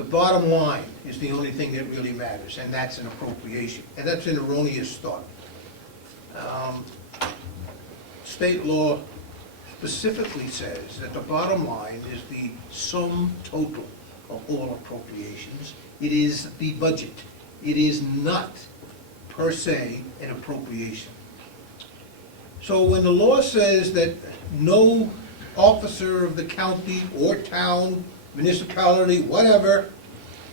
the bottom line is the only thing that really matters, and that's an appropriation. And that's an erroneous thought. State law specifically says that the bottom line is the sum total of all appropriations. It is the budget. It is not, per se, an appropriation. So when the law says that no officer of the county or town, municipality, whatever,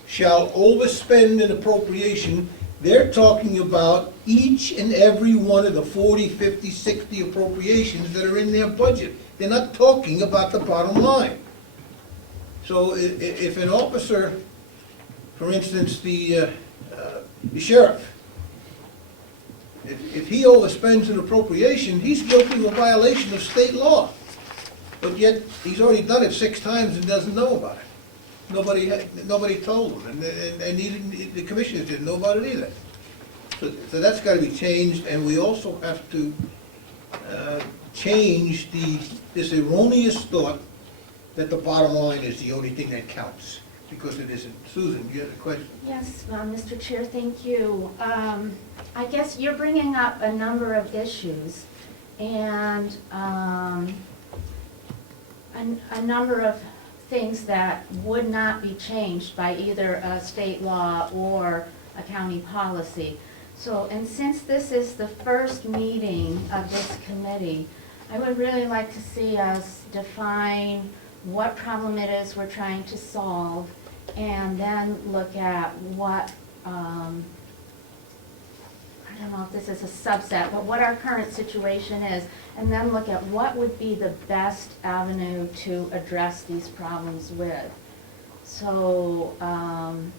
shall overspend an appropriation, they're talking about each and every one of the 40, 50, 60 appropriations that are in their budget. They're not talking about the bottom line. So if an officer, for instance, the sheriff, if he overspends an appropriation, he's guilty of a violation of state law. But yet, he's already done it 6 times and doesn't know about it. Nobody told him, and the commissioners didn't know about it either. So that's got to be changed, and we also have to change this erroneous thought that the bottom line is the only thing that counts, because it isn't. Susan, you have a question? Yes, Mr. Chair, thank you. I guess you're bringing up a number of issues, and a number of things that would not be changed by either a state law or a county policy. So, and since this is the first meeting of this committee, I would really like to see us define what problem it is we're trying to solve, and then look at what, I don't know if this is a subset, but what our current situation is, and then look at what would be the best avenue to address these problems with. So, and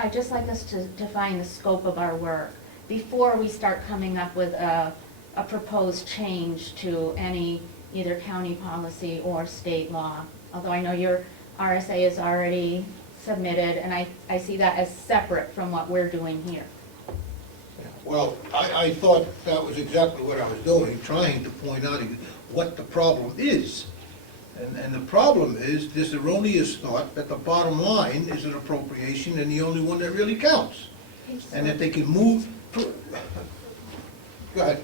I'd just like us to define the scope of our work before we start coming up with a proposed change to any either county policy or state law. Although I know your RSA is already submitted, and I see that as separate from what we're doing here. Well, I thought that was exactly what I was doing, trying to point out what the problem is. And the problem is this erroneous thought that the bottom line is an appropriation and the only one that really counts. And that they can move, go ahead.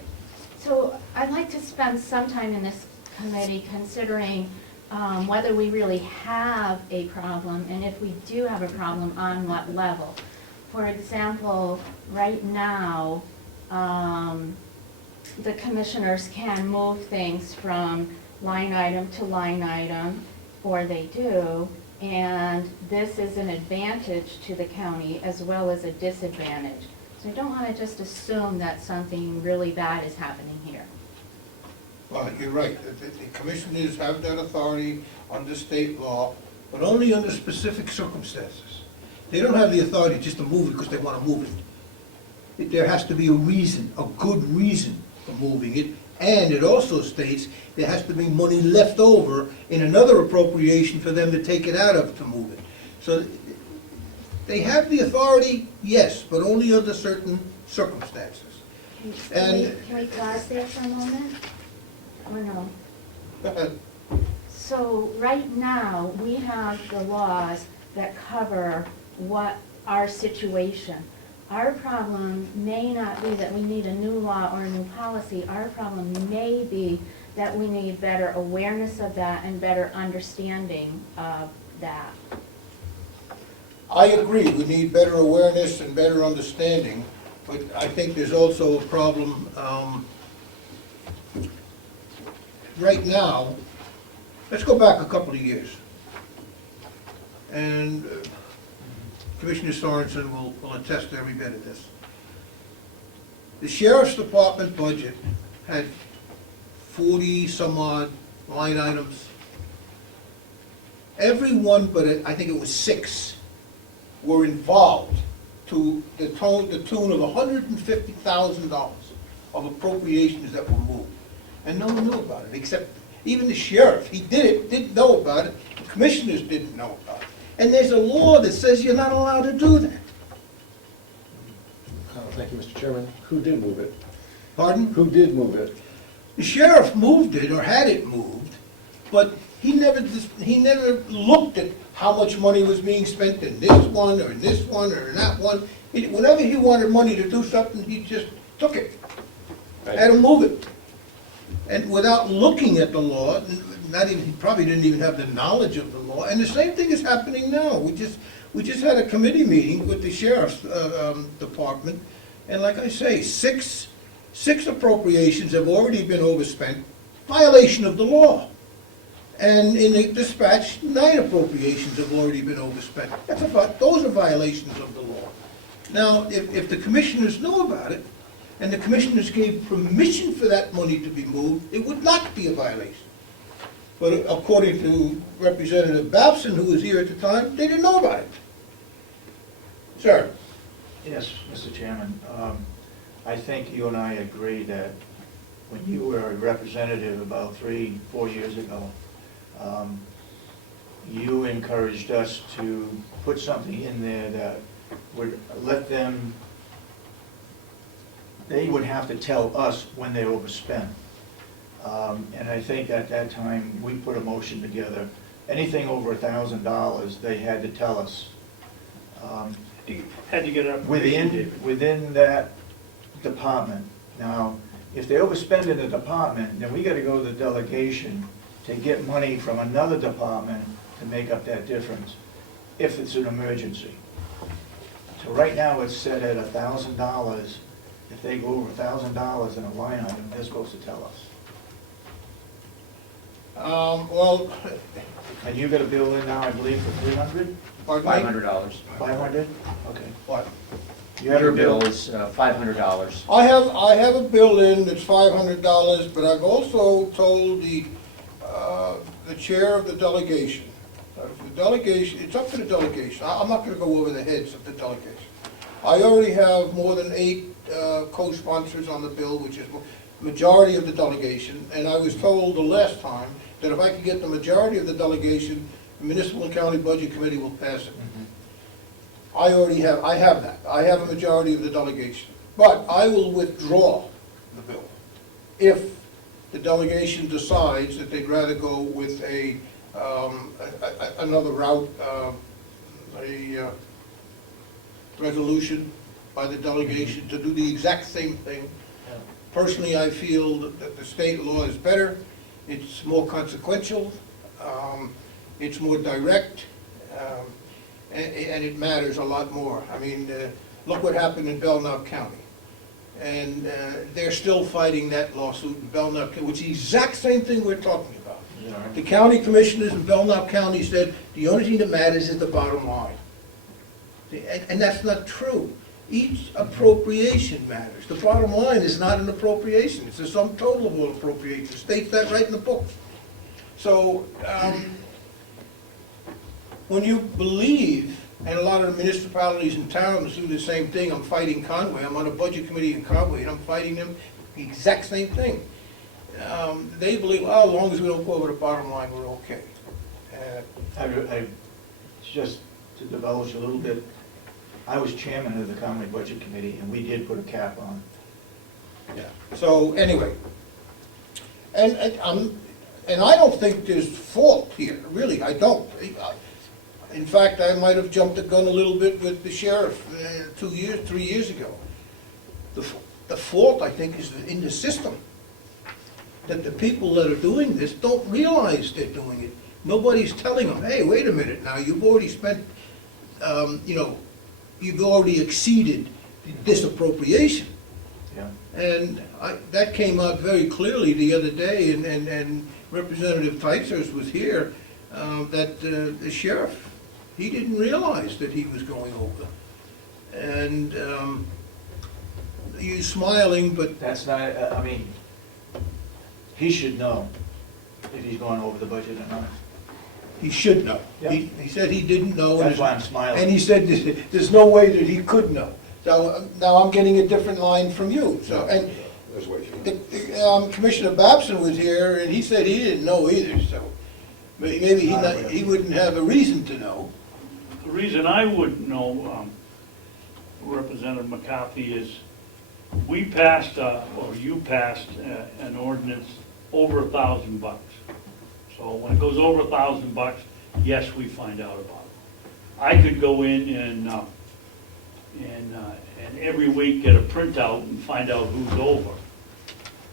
So I'd like to spend some time in this committee considering whether we really have a problem, and if we do have a problem, on what level. For example, right now, the commissioners can move things from line item to line item, or they do, and this is an advantage to the county as well as a disadvantage. So I don't want to just assume that something really bad is happening here. Well, you're right, the commissioners have that authority under state law, but only under specific circumstances. They don't have the authority just to move it because they want to move it. There has to be a reason, a good reason for moving it, and it also states there has to be money left over in another appropriation for them to take it out of to move it. So they have the authority, yes, but only under certain circumstances. Can we pause there for a moment? Or no? Go ahead. So right now, we have the laws that cover what our situation. Our problem may not be that we need a new law or a new policy. Our problem may be that we need better awareness of that and better understanding of that. I agree, we need better awareness and better understanding, but I think there's also a problem, right now. Let's go back a couple of years. And Commissioner Sorensen will attest to every bit of this. The Sheriff's Department budget had 40-some-odd line items. Every one but I think it was 6 were involved to the tune of $150,000 of appropriations that were moved. And no one knew about it, except even the sheriff. He didn't know about it. The commissioners didn't know about it. And there's a law that says you're not allowed to do that. Thank you, Mr. Chairman. Who did move it? Pardon? Who did move it? The sheriff moved it or had it moved, but he never looked at how much money was being spent in this one, or in this one, or in that one. Whenever he wanted money to do something, he just took it, had him move it. And without looking at the law, not even, he probably didn't even have the knowledge of the law, and the same thing is happening now. We just had a committee meeting with the sheriff's department, and like I say, six appropriations have already been overspent, violation of the law. And in the dispatch, 9 appropriations have already been overspent. Those are violations of the law. Now, if the commissioners know about it, and the commissioners gave permission for that money to be moved, it would not be a violation. But according to Representative Babson, who was here at the time, they didn't know about it. Sir? Yes, Mr. Chairman. I think you and I agree that when you were a representative about 3-4 years ago, you encouraged us to put something in there that would let them, they would have to tell us when they overspent. And I think at that time, we put a motion together, anything over $1,000, they had to tell us. You had to get up. Within that department. Now, if they overspend in the department, then we gotta go to the delegation to get money from another department to make up that difference, if it's an emergency. So right now, it's set at $1,000. If they go over $1,000 in a line item, they're supposed to tell us. Well, And you got a bill in now, I believe, for 300? pardon me? $500. 500? Okay. What? You have Your a bill is $500. I have a bill in that's $500, but I've also told the chair of the delegation, it's up to the delegation. I'm not gonna go over the heads of the delegation. I already have more than 8 co-sponsors on the bill, which is majority of the delegation, and I was told the last time that if I could get the majority of the delegation, the Municipal and County Budget Committee will pass it. I have that. I have a majority of the delegation. But I will withdraw the bill if the delegation decides that they'd rather go with another route, a resolution by the delegation to do the exact same thing. Personally, I feel that the state law is better, it's more consequential, it's more direct, and it matters a lot more. I mean, look what happened in Belknap County. And they're still fighting that lawsuit in Belknap County, which is the exact same thing we're talking about. The county commissioners in Belknap County said, the only thing that matters is the bottom line. And that's not true. Each appropriation matters. The bottom line is not an appropriation, it's the sum total of all appropriations. It states that right in the book. So, when you believe, and a lot of the municipalities and towns do the same thing, I'm fighting Conway, I'm on a budget committee in Conway, and I'm fighting them, the exact same thing. They believe, well, as long as we don't go over the bottom line, we're okay. I just to divulge a little bit, I was chairman of the County Budget Committee, and we did put a cap on. Yeah. So, anyway, and I don't think there's fault here, really, I don't. In fact, I might have jumped the gun a little bit with the sheriff 3 years ago. The fault, I think, is in the system. That the people that are doing this don't realize they're doing it. Nobody's telling them, hey, wait a minute now, you've already spent, you've already exceeded this appropriation. Yeah. And that came out very clearly the other day, and Representative Teitzers was here, that the sheriff, he didn't realize that he was going over. And you're smiling, but That's not, I mean, he should know if he's going over the budget or not. he should know. Yeah. He said he didn't know. That's why I'm smiling. And he said there's no way that he could know. So now I'm getting a different line from you. So, and Commissioner Babson was here, and he said he didn't know either, so maybe he wouldn't have a reason to know. The reason I wouldn't know, Representative McCarthy, is we passed, or you passed an ordinance over $1,000. So when it goes over $1,000, yes, we find out about it. I could go in and every week get a printout and find out who's over.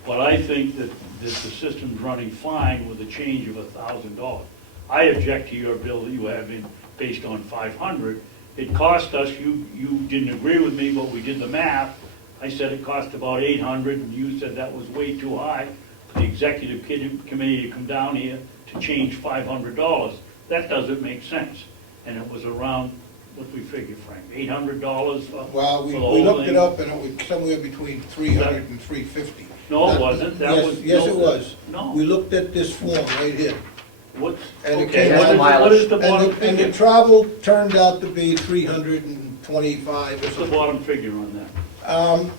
But I think that the system's running fine with a change of $1,000. I object to your bill that you have in, based on 500. It cost us, you didn't agree with me, but we did the math. I said it cost about 800, and you said that was way too high for the executive committee to come down here to change $500. That doesn't make sense. And it was around, what we figure, Frank, $800 for Well, for we the whole looked it thing? up, and it was somewhere between 300 and 350. No, it wasn't. That Yes, was- yes, no, it was. no. We looked at this form right here. What's, And it okay, came what out- is the bottom And the figure? travel turned out to be 325 or What's the something. bottom figure on that?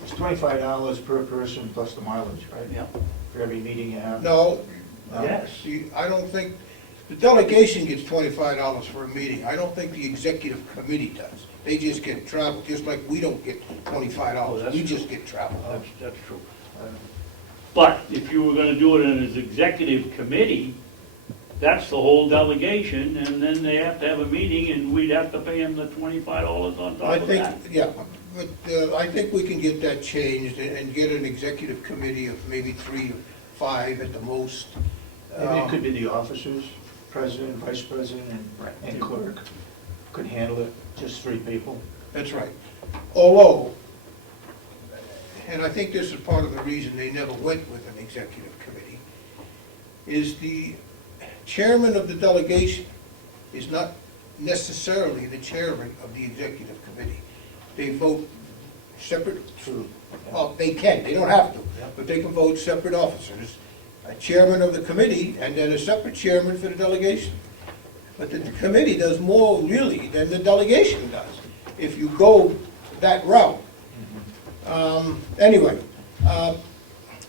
It's $25 per person plus the mileage, right? Yeah. For every meeting you have. No, Yes. see, I don't think, the delegation gets $25 for a meeting. I don't think the executive committee does. They just get travel, just like we don't get Oh, $25. that's We true. just get travel. That's true. But if you were gonna do it in as executive committee, that's the whole delegation, and then they have to have a meeting, and we'd have to pay them the $25 on top I of think, that. yeah, but I think we can get that changed and get an executive committee of maybe 3 or 5 at the most. Maybe it could be the officers, president, vice president, and clerk could handle it, just 3 people. That's right. Although, and I think this is part of the reason they never went with an executive committee, is the chairman of the delegation is not necessarily the chairman of the executive committee. They vote separate, True. well, they can, they don't have to, but they can vote separate officers, a chairman of the committee, and then a separate chairman for the delegation. But the committee does more really than the delegation does, if you go that route. Anyway,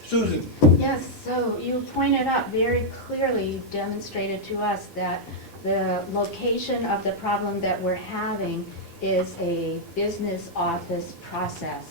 Susan, Yes, so you pointed out very clearly, you demonstrated to us that the location of the problem that we're having is a business office process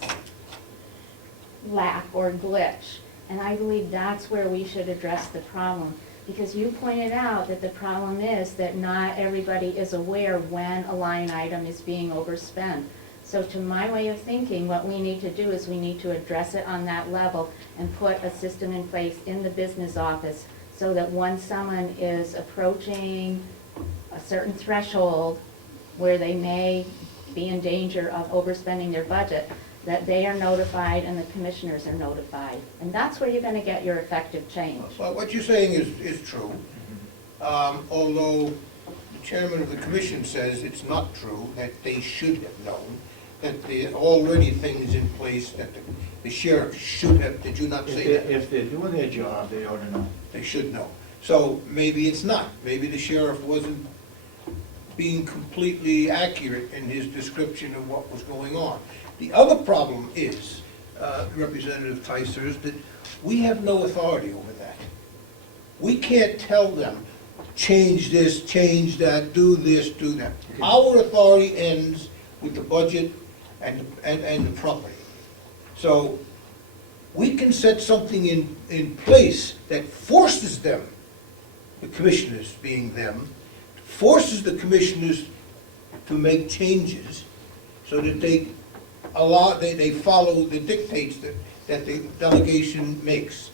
lack or glitch. And I believe that's where we should address the problem. Because you pointed out that the problem is that not everybody is aware when a line item is being overspent. So to my way of thinking, what we need to do is we need to address it on that level and put a system in place in the business office so that when someone is approaching a certain threshold where they may be in danger of overspending their budget, that they are notified and the commissioners are notified. And that's where you're going to get your effective change. well, what you're saying is true, although the chairman of the commission says it's not true, that they should have known, that there are already things in place that the sheriff should have, did you not say that? If they're doing their job, they ought to know. They should know. So maybe it's not. Maybe the sheriff wasn't being completely accurate in his description of what was going on. The other problem is, Representative Tyser, is that we have no authority over that. We can't tell them, change this, change that, do this, do that. Our authority ends with the budget and the property. So we can set something in place that forces them, the commissioners being them, forces the commissioners to make changes so that they follow the dictates that the delegation makes.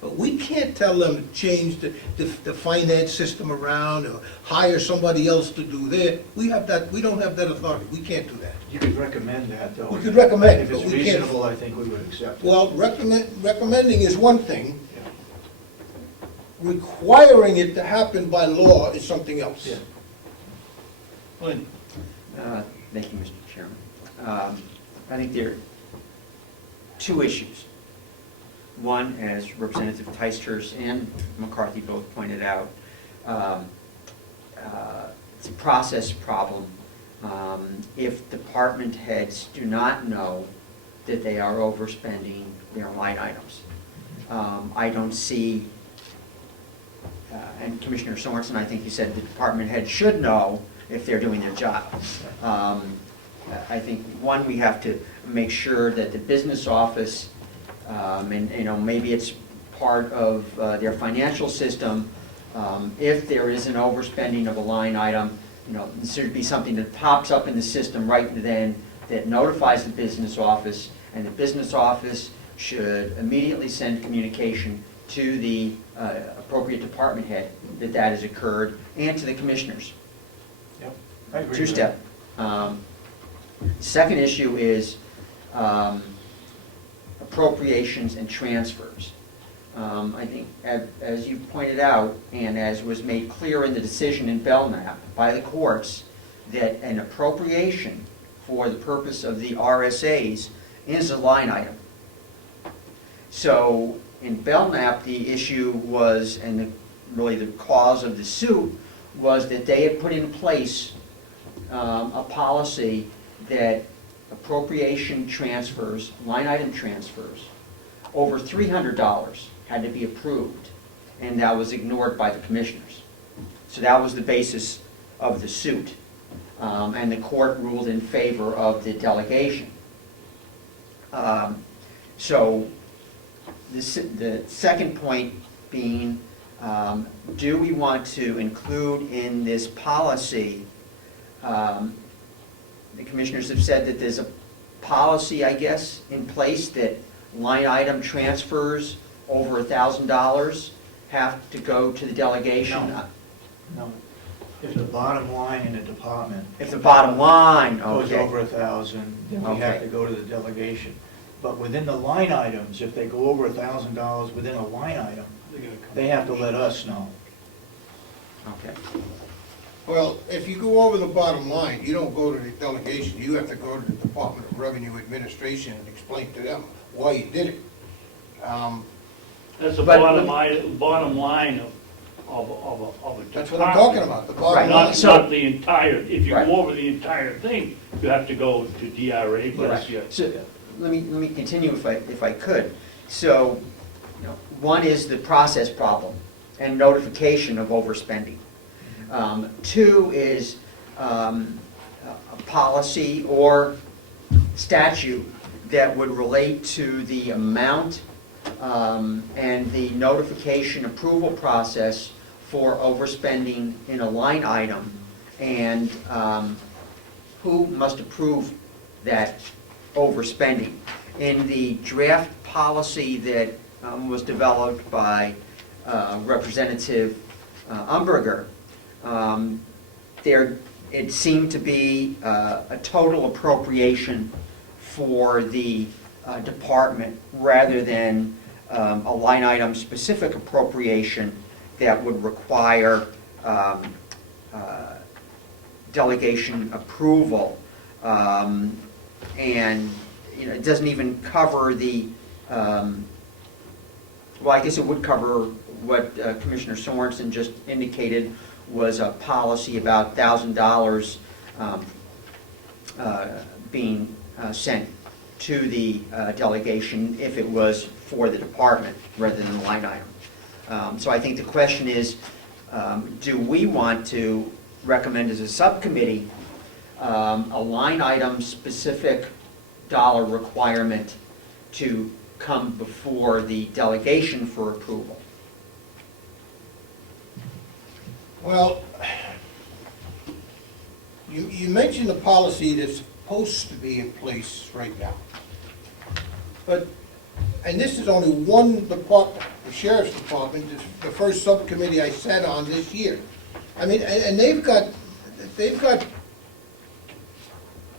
But we can't tell them to change the finance system around or hire somebody else to do that. We don't have that authority. We can't do that. You could recommend that, though. We could recommend it, If but it's we can't. reasonable, I think we would accept it. Well, recommending is one thing. Requiring it to happen by law is something else. Yeah. Lynn? Thank you, Mr. Chairman. I think there are 2 issues. One, as Representative Teisters and McCarthy both pointed out, it's a process problem. If department heads do not know that they are overspending their line items, I don't see, and Commissioner Sorensen, I think you said the department head should know if they're doing their job. I think, one, we have to make sure that the business office, and maybe it's part of their financial system, If there is an overspending of a line item, there should be something that pops up in the system right then that notifies the business office, and the business office should immediately send communication to the appropriate department head that has occurred, and to the commissioners. Yep, I agree with Two-step. Second issue is appropriations and transfers. I think, as you pointed out, and as was made clear in the decision in Belknap by the courts, that an appropriation for the purpose of the RSAs is a line item. So in Belknap, the issue was, and really the cause of the suit, was that they had put in place a policy that appropriation transfers, line item transfers, over $300 had to be approved, and that was ignored by the commissioners. So that was the basis of the suit, and the court ruled in favor of the delegation. So the second point being, do we want to include in this policy, the commissioners have said that there's a policy, I guess, in place that line item transfers over $1,000 have to go to the delegation? No. No. If the bottom line in a department If the bottom line, goes okay. over 1,000, then we have Okay. to go to the delegation. But within the line items, if they go over $1,000 within a line item, they have to let us know. Okay. Well, if you go over the bottom line, you don't go to the delegation, you have to go to the Department of Revenue Administration and explain to them why you did it. That's the But- bottom line of a That's what I'm talking about, the bottom Right. line. Not the entire, if you Right. go over the entire thing, you have to go to DRA, but Right. it's your. So, let me continue if I could. So, one is the process problem and notification of overspending. Two is a policy or statute that would relate to the amount and the notification approval process for overspending in a line item, and who must approve that overspending. In the draft policy that was developed by Representative Umberger, it seemed to be a total appropriation for the department rather than a line item specific appropriation that would require delegation approval. And it doesn't even cover the, well, I guess it would cover what Commissioner Sorensen just indicated was a policy about $1,000 being sent to the delegation if it was for the department rather than a line item. So I think the question is, do we want to recommend as a subcommittee a line item specific dollar requirement to come before the delegation for approval? Well, you mentioned the policy that's supposed to be in place right now. But, and this is only one department, the sheriff's department, it's the first subcommittee I sat on this year. I mean, and they've got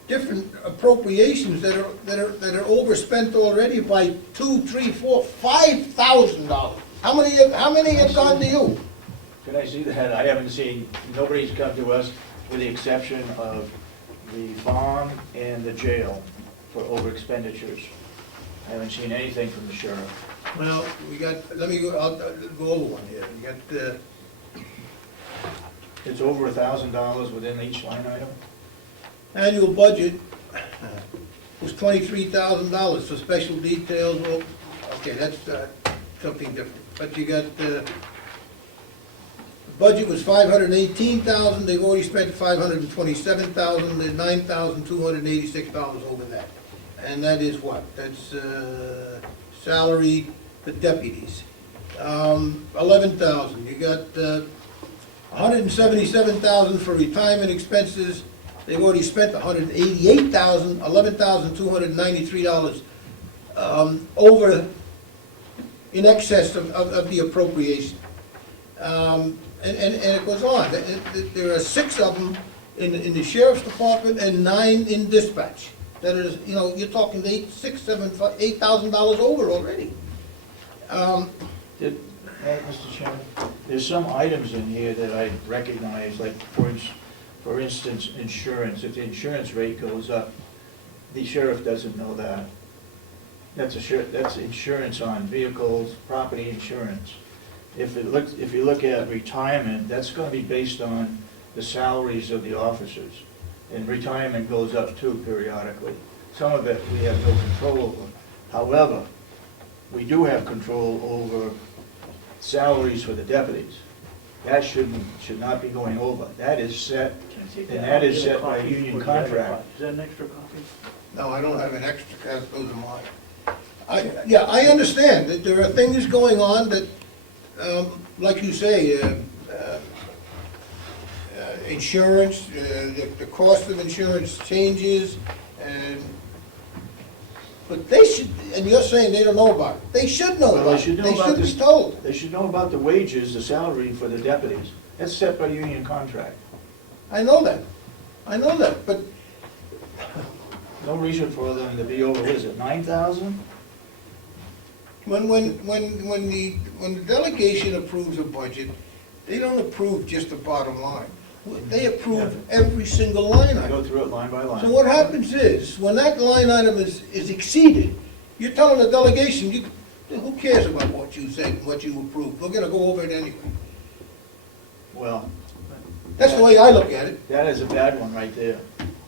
different appropriations that are overspent already by $2,000, $3,000, $4,000, $5,000. How many have gone to you? Can I see that? I haven't seen, nobody's come to us with the exception of the farm and the jail for over expenditures. I haven't seen anything from the sheriff. Well, we got, I'll go over one here. We got, It's over $1,000 within each line item? annual budget was $23,000 for special details. Well, okay, that's something different. But you got, the budget was $518,000, they've already spent $527,000, there's $9,286 over that. And that is what? That's salary for deputies. 11,000. You got 177,000 for retirement expenses. They've already spent 188,000, $11,293 over, in excess of the appropriation. And it goes on. There are 6 of them in the sheriff's department and 9 in dispatch. That is, you know, you're talking $8,000 over already. Mr. Chairman, there's some items in here that I recognize, like, for instance, insurance. If the insurance rate goes up, the sheriff doesn't know that. That's insurance on vehicles, property insurance. If you look at retirement, that's gonna be based on the salaries of the officers. And retirement goes up too periodically. Some of it we have no control over. However, we do have control over salaries for the deputies. That should not be going over. That is set, and that is set by union contract. Is that an extra copy? No, I don't have an extra, those are mine. I understand that there are things going on that, like you say, insurance, the cost of insurance changes, but they should, and you're saying they don't know about it. They should know Well, about it. They should be told. They should know about the wages, the salary for the deputies. That's set by union contract. I know that, but No reason for them to be over, what is it, 9,000? when the delegation approves a budget, they don't approve just the bottom line. They approve every single line I go item. through it line by line. So what happens is, when that line item is exceeded, you're telling the delegation, who cares about what you said, what you approved? We're gonna go over it anyway. Well, That's the way I look at it. that is a bad one right there.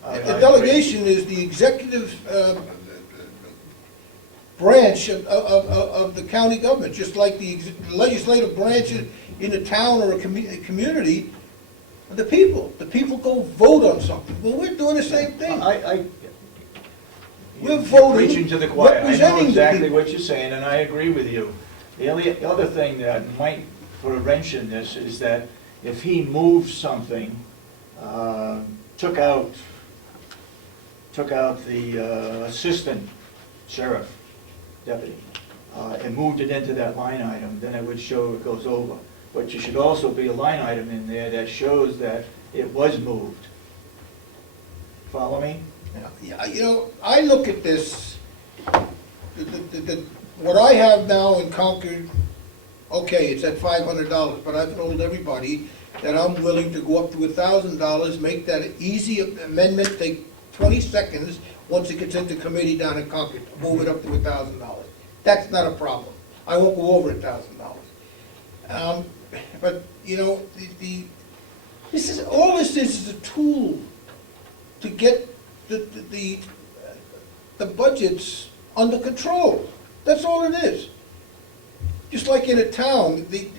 I The agree. delegation is the executive branch of the county government, just like the legislative branch in a town or a community. The people go vote on something. Well, we're doing the same thing. We're You're voting, preaching to the choir. I know representing the exactly people. what you're saying, and I agree with you. The only other thing that might put a wrench in this is that if he moved something, took out the assistant sheriff deputy, and moved it into that line item, then it would show it goes over. But you should also be a line item in there that shows that it was moved. Follow me? Yeah, you know, I look at this, what I have now in Concord, okay, it's at $500, but I've told everybody that I'm willing to go up to $1,000, make that an easy amendment, take 20 seconds, once it gets into committee down in Concord, move it up to $1,000. That's not a problem. I won't go over $1,000. But, you know, all this is a tool to get the budgets under control. That's all it is. Just like in a town, the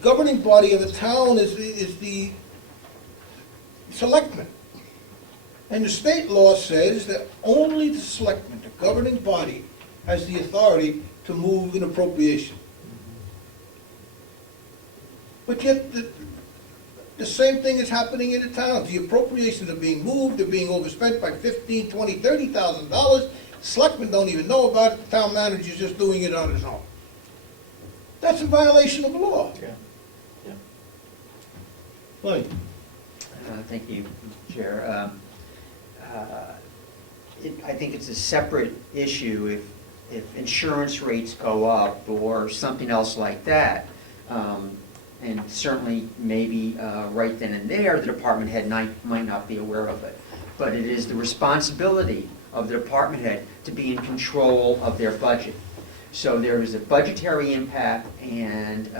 governing body of a town is the selectmen. And the state law says that only the selectmen, the governing body, has the authority to move an appropriation. But yet, the same thing is happening in the towns. The appropriations are being moved, they're being overspent by $15,000, $20,000, $30,000. Selectmen don't even know about it, the town manager's just doing it on his own. That's a violation of law. Yeah. Lloyd? Thank you, Chair. I think it's a separate issue if insurance rates go up or something else like that. And certainly, maybe right then and there, the department head might not be aware of it. But it is the responsibility of the department head to be in control of their budget. So there is a budgetary impact, and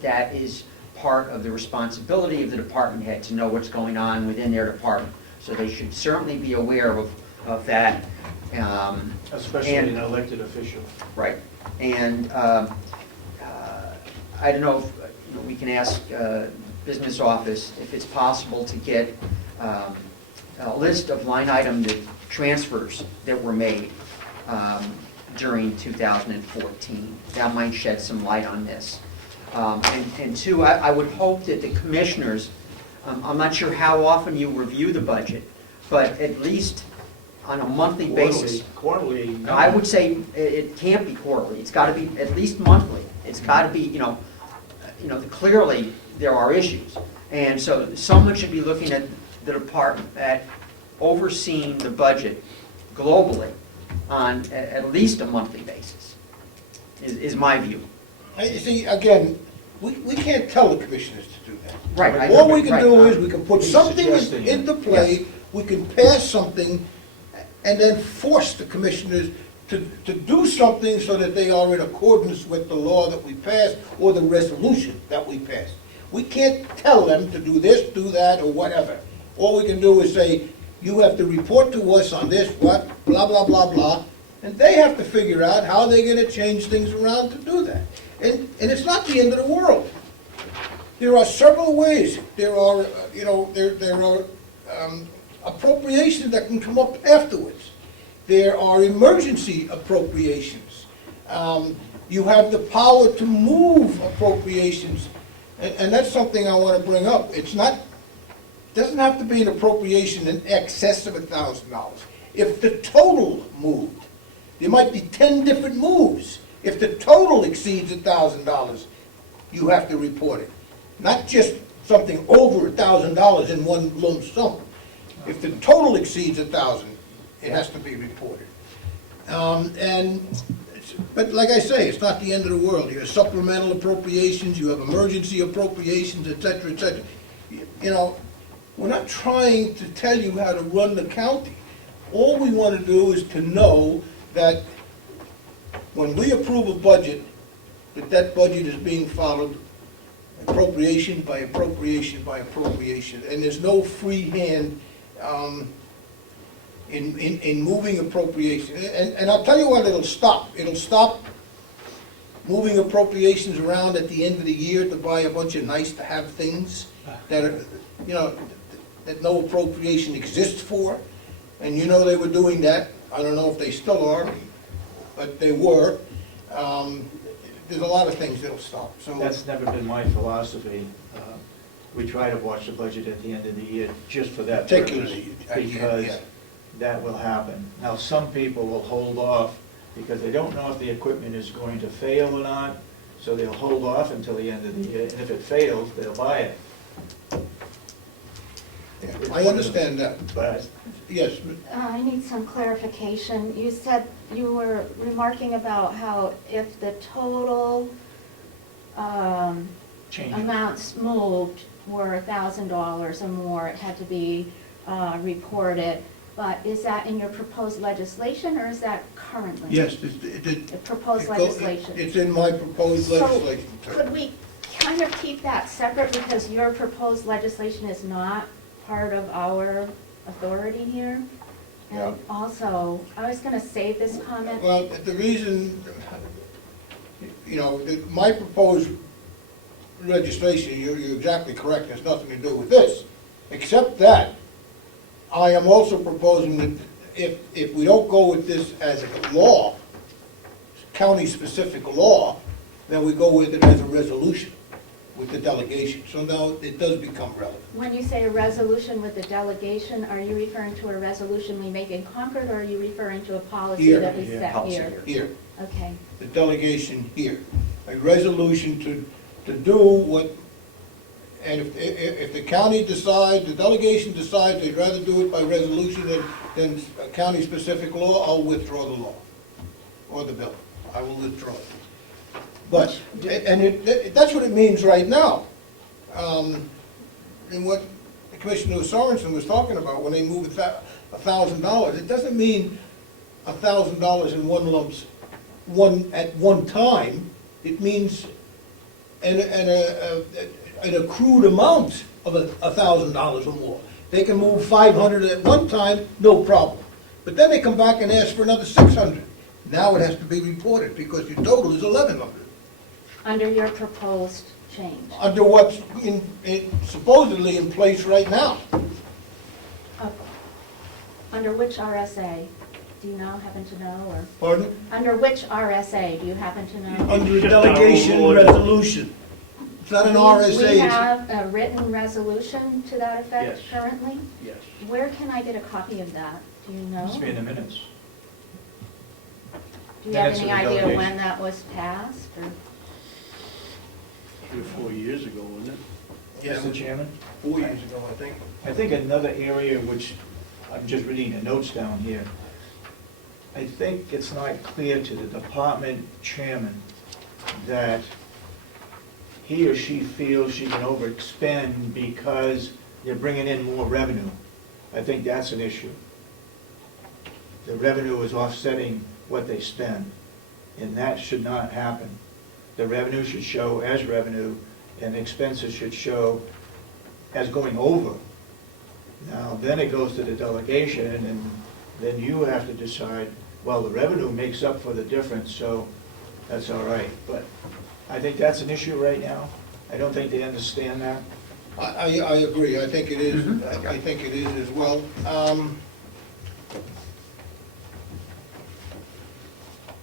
that is part of the responsibility of the department head to know what's going on within their department. So they should certainly be aware of that. Especially an elected official. Right. And I don't know if we can ask business office if it's possible to get a list of line item transfers that were made during 2014. That might shed some light on this. And two, I would hope that the commissioners, I'm not sure how often you review the budget, but at least on a monthly basis. Quarterly. I would say it can't be quarterly, it's gotta be at least monthly. It's gotta be, clearly there are issues. And so someone should be looking at the department, at overseeing the budget globally on at least a monthly basis, is my view. You see, again, we can't tell the commissioners to do that. Right. I- All we can right. do is, we can put He's something suggesting it. into play, we can pass something, and then force the commissioners to do something so that they are in accordance with the law that we passed, or the resolution that we passed. We can't tell them to do this, do that, or whatever. All we can do is say, you have to report to us on this, what, blah, blah, blah, blah, and they have to figure out how they're gonna change things around to do that. And it's not the end of the world. There are several ways. There are, appropriations that can come up afterwards. There are emergency appropriations. You have the power to move appropriations, and that's something I want to bring up. Doesn't have to be an appropriation in excess of $1,000. If the total moved, there might be 10 different moves. If the total exceeds $1,000, you have to report it. Not just something over $1,000 in one lump sum. If the total exceeds 1,000, it has to be reported. But like I say, it's not the end of the world. You have supplemental appropriations, you have emergency appropriations, et cetera, et cetera. We're not trying to tell you how to run the county. All we want to do is to know that when we approve a budget, that budget is being followed appropriation by appropriation by appropriation, and there's no free hand in moving appropriation. And I'll tell you what, it'll stop. It'll stop moving appropriations around at the end of the year to buy a bunch of nice-to-have things that are, that no appropriation exists for. And they were doing that. I don't know if they still are, but they were. There's a lot of things that'll stop, so. That's never been my philosophy. We try to watch the budget at the end of the year just for that purpose, Particularly, yeah. because that will happen. Now, some people will hold off because they don't know if the equipment is going to fail or not, so they'll hold off until the end of the year, and if it fails, they'll buy it. Yeah, I understand that. But Yes, I need some clarification. You said, you were remarking about how if the total change. amounts moved were $1,000 or more, it had to be reported. But is that in your proposed legislation, or is that currently? yes, The proposed legislation? it's in my proposed legislation. So could we kind of keep that separate, because your proposed legislation is not part of our authority here? Yeah. And also, I was gonna save this comment. Well, the reason, my proposed legislation, you're exactly correct, has nothing to do with this, except that I am also proposing that if we don't go with this as a law, county-specific law, then we go with it as a resolution with the delegation. So now it does become relevant. When you say a resolution with the delegation, are you referring to a resolution we make in Concord, or are you referring to a policy Here. that we Yeah, set policy here? here. Here, Okay. the delegation here, a resolution to do what, and if the county decides, the delegation decides they'd rather do it by resolution than a county-specific law, I'll withdraw the law, or the bill. I will withdraw it. But, that's what it means right now. And what Commissioner Sorensen was talking about, when they move $1,000, it doesn't mean $1,000 in one lump, at one time. It means an accrued amount of $1,000 or more. They can move 500 at one time, no problem. But then they come back and ask for another 600. Now it has to be reported because your total is 1,100. Under your proposed change? Under what's supposedly in place right now. Under which RSA? Do you know, happen to know, or Pardon? under which RSA, do you happen to know? Under a delegation resolution. It's not an RSA. We it's- have a written resolution to that effect Yes. currently. Yes. Where can I get a copy of that? Do you know? Must be in the minutes. Do you have Minutes any of the idea delegation. when that was passed, or? 3 or 4 years ago, wasn't it? Yeah, Mr. Chairman? 4 years ago, I think. I think another area which, I'm just reading the notes down here, I think it's not clear to the department chairman that he or she feels she can overexpend because they're bringing in more revenue. I think that's an issue. The revenue is offsetting what they spend, and that should not happen. The revenue should show as revenue, and expenses should show as going over. Now, then it goes to the delegation, and then you have to decide, well, the revenue makes up for the difference, so that's all right. But I think that's an issue right now. I don't think they understand that. I agree, I think it is, I think it is as well.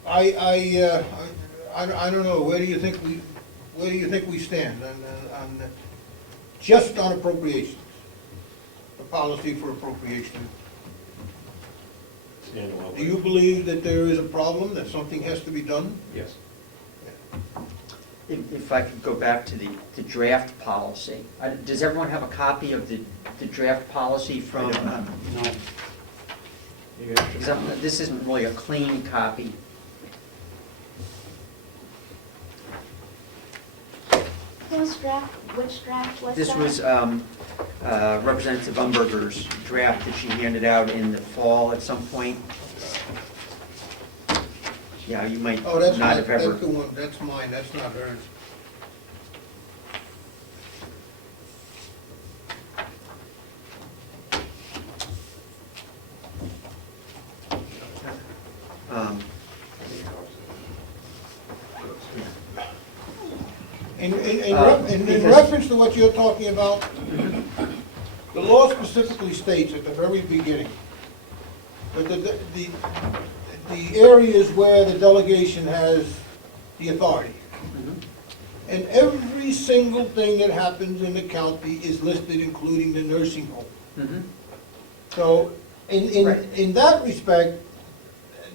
I don't know, where do you think we stand on, just on appropriations? The policy for appropriation? Do you believe that there is a problem, that something has to be done? Yes. If I could go back to the draft policy, does everyone have a copy of the draft policy from? I do not. No. Because this isn't really a clean copy. Which draft was that? This was Representative Umberger's draft that she handed out in the fall at some point. Yeah, you might Oh, that's not not, have ever. that's the one, that's mine, that's not hers. um, In because- reference to what you're talking about, the law specifically states at the very beginning that the areas where the delegation has the authority. And every single thing that happens in the county is listed, including the nursing home. Mhm. So, Right. in that respect,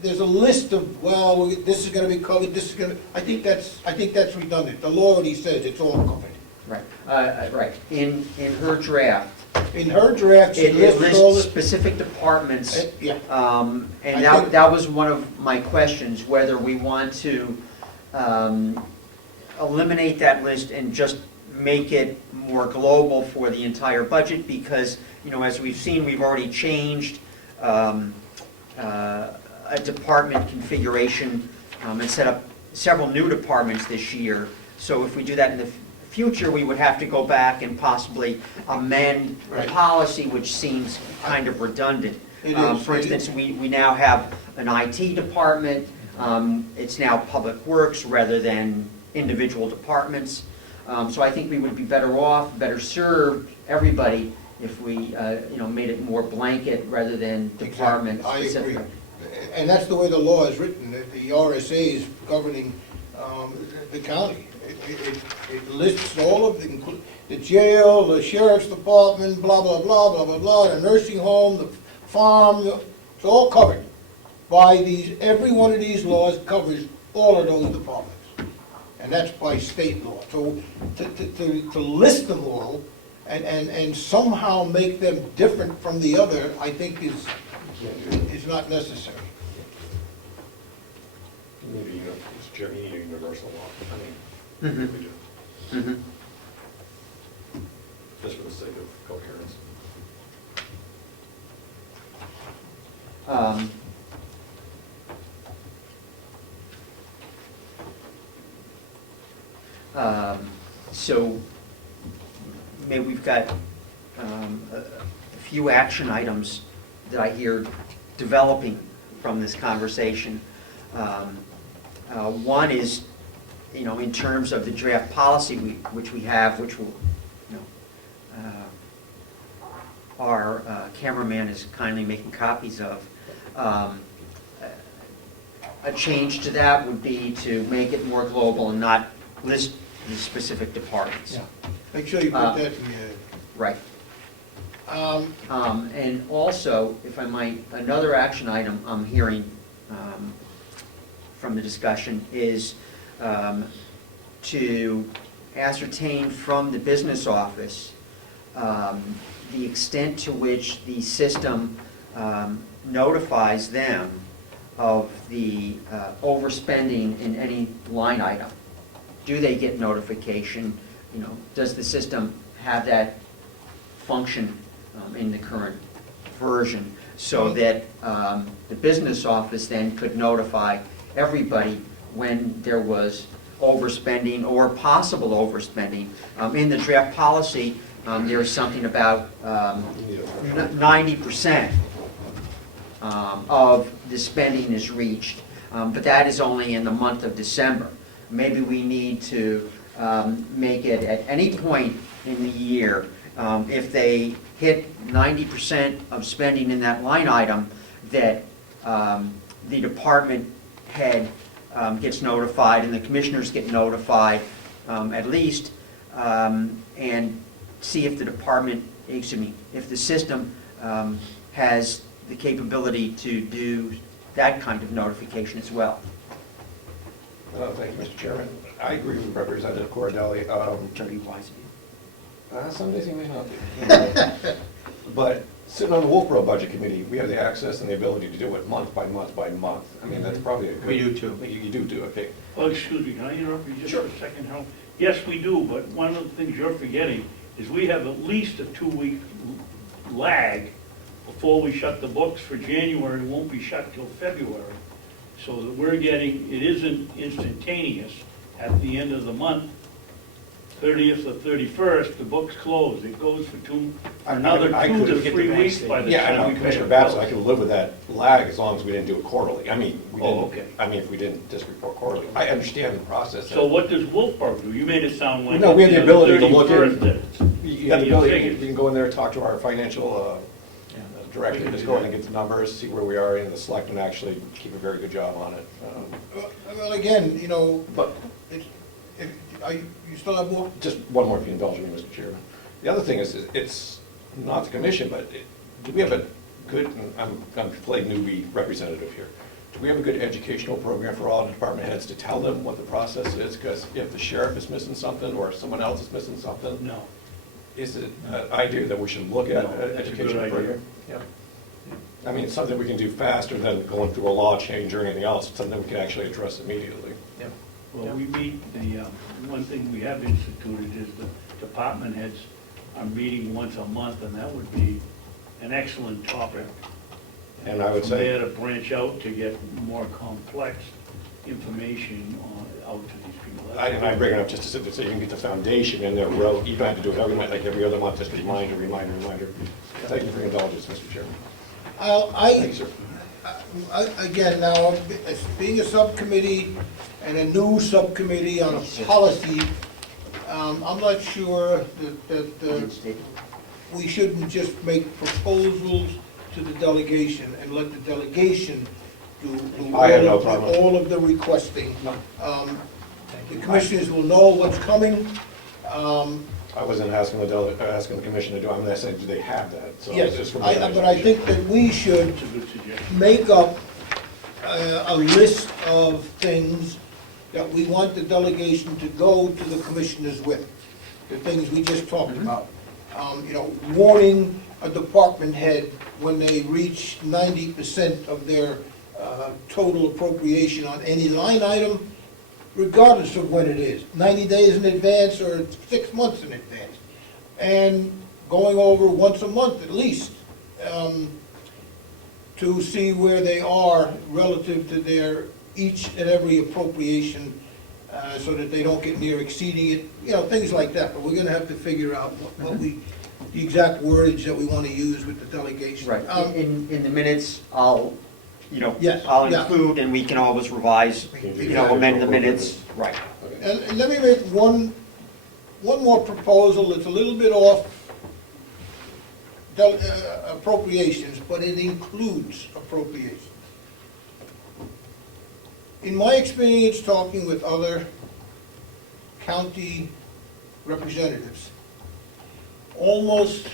there's a list of, well, this is gonna be covered, this is gonna, I think that's redundant. The law already says it's all covered. Right, right. In her draft, In her draft, she it listed all lists the, specific departments. yeah, And I that, think- that was one of my questions, whether we want to eliminate that list and just make it more global for the entire budget, because, you know, as we've seen, we've already changed a department configuration and set up several new departments this year. So if we do that in the future, we would have to go back and possibly amend the Right. policy, which seems kind of redundant. It is. For instance, we now have an IT department, it's now Public Works rather than individual departments. So I think we would be better off, better served, everybody, if we, you know, made it more blanket rather than department I specific. agree. And that's the way the law is written, that the RSA is governing the county. It lists all of the jail, the sheriff's department, blah, blah, blah, blah, blah, blah, the nursing home, the farm, it's all covered by these, every one of these laws covers all of those departments. And that's by state law. So to list them all and somehow make them different from the other, I think is not necessary. Maybe, Mr. Chairman, you need a universal law. I mean, Mhm. we do, Mhm. just for the sake of coherence. Um, So, maybe we've got a few action items that I hear developing from this conversation. One is, you know, in terms of the draft policy which we have, which will, you know, our cameraman is kindly making copies of. a change to that would be to make it more global and not list the specific departments. Yeah. Make sure you put that in your, Right. And also, if I might, another action item I'm hearing from the discussion is to ascertain from the business office the extent to which the system notifies them of the overspending in any line item. Do they get notification? You know, does the system have that function in the current version so that the business office then could notify everybody when there was overspending or possible overspending? In the draft policy, there is something about 90% of the spending is reached, but that is only in the month of December. Maybe we need to make it at any point in the year, if they hit 90% of spending in that line item, that the department head gets notified and the commissioners get notified at least, and see if the department, if the system has the capability to do that kind of notification as well. Thank you, Mr. Chairman. I agree with Representative Cordelli. Attorney Wise. Some days he may not be. But sitting on the Wolfboro Budget Committee, we have the access and the ability to do it month by month by month. I mean, that's probably a good. We do too. You do, okay. Well, excuse me, can I interrupt you just for a second, Hal? Yes, we do, but one of the things you're forgetting is we have at least a 2-week lag before we shut the books for January. It won't be shut till February. So that we're getting, it isn't instantaneous at the end of the month, 30th or 31st, the books close. It goes for another I 2 could to get 3 the weeks by the Yeah, I time know, we pay Commissioner the Babson, I bills. can live with that lag as long as we didn't do it quarterly. I mean, we Oh, didn't, okay. I mean, if we didn't just report quarterly. I understand the process. So what does Wolfboro do? You made it sound like. No, we have the ability to look at- 31st that it's- You have the ability, figures. you can go in there and talk to our financial director, just go in and get the numbers, see where we are, and the selectmen actually keep a very good job on it. well, again, you know, But it's, you still have more? just one more, if you indulge me, Mr. Chairman. The other thing is, it's not the commission, but do we have a good, and I'm playing newbie representative here, do we have a good educational program for all department heads to tell them what the process is? Because if the sheriff is missing something, or someone else is missing something, No. is it an idea that we should look at No, an that's a good educational idea. program? Yeah. I mean, it's something we can do faster than going through a law change or anything else, it's something we can actually address immediately. Well, we meet, one thing we have instituted is the department heads are meeting once a month, and that would be an excellent topic. And I would From say- there to branch out to get more complex information out to these people. I bring it up just to sit there, so you can get the foundation in there, wrote, you don't have to do it like every other month, just reminder. Thank you for your indulgence, Mr. Chairman. Thank you, sir. Again, now, as being a subcommittee and a new subcommittee on a policy, I'm not sure that we shouldn't just make proposals to the delegation and let the delegation do I have no problem. all of the requesting. The commissioners will know what's coming. I wasn't asking the commission to do, I'm gonna say, do they have that? So it's Yes, just from but I think that we should It's a good suggestion. make up a list of things that we want the delegation to go to the commissioners with, the things we just talked about. You know, warning a department head when they reach 90% of their total appropriation on any line item, regardless of when it is, 90 days in advance or 6 months in advance. And going over once a month at least, to see where they are relative to their each and every appropriation, so that they don't get near exceeding it, you know, things like that. But we're gonna have to figure out what the exact wordage that we wanna use with the delegation. Right, in the minutes, I'll Yes, I'll yeah. include, and we can always revise, amend the minutes, right. And let me make one more proposal that's a little bit off appropriations, but it includes appropriations. In my experience talking with other county representatives, almost,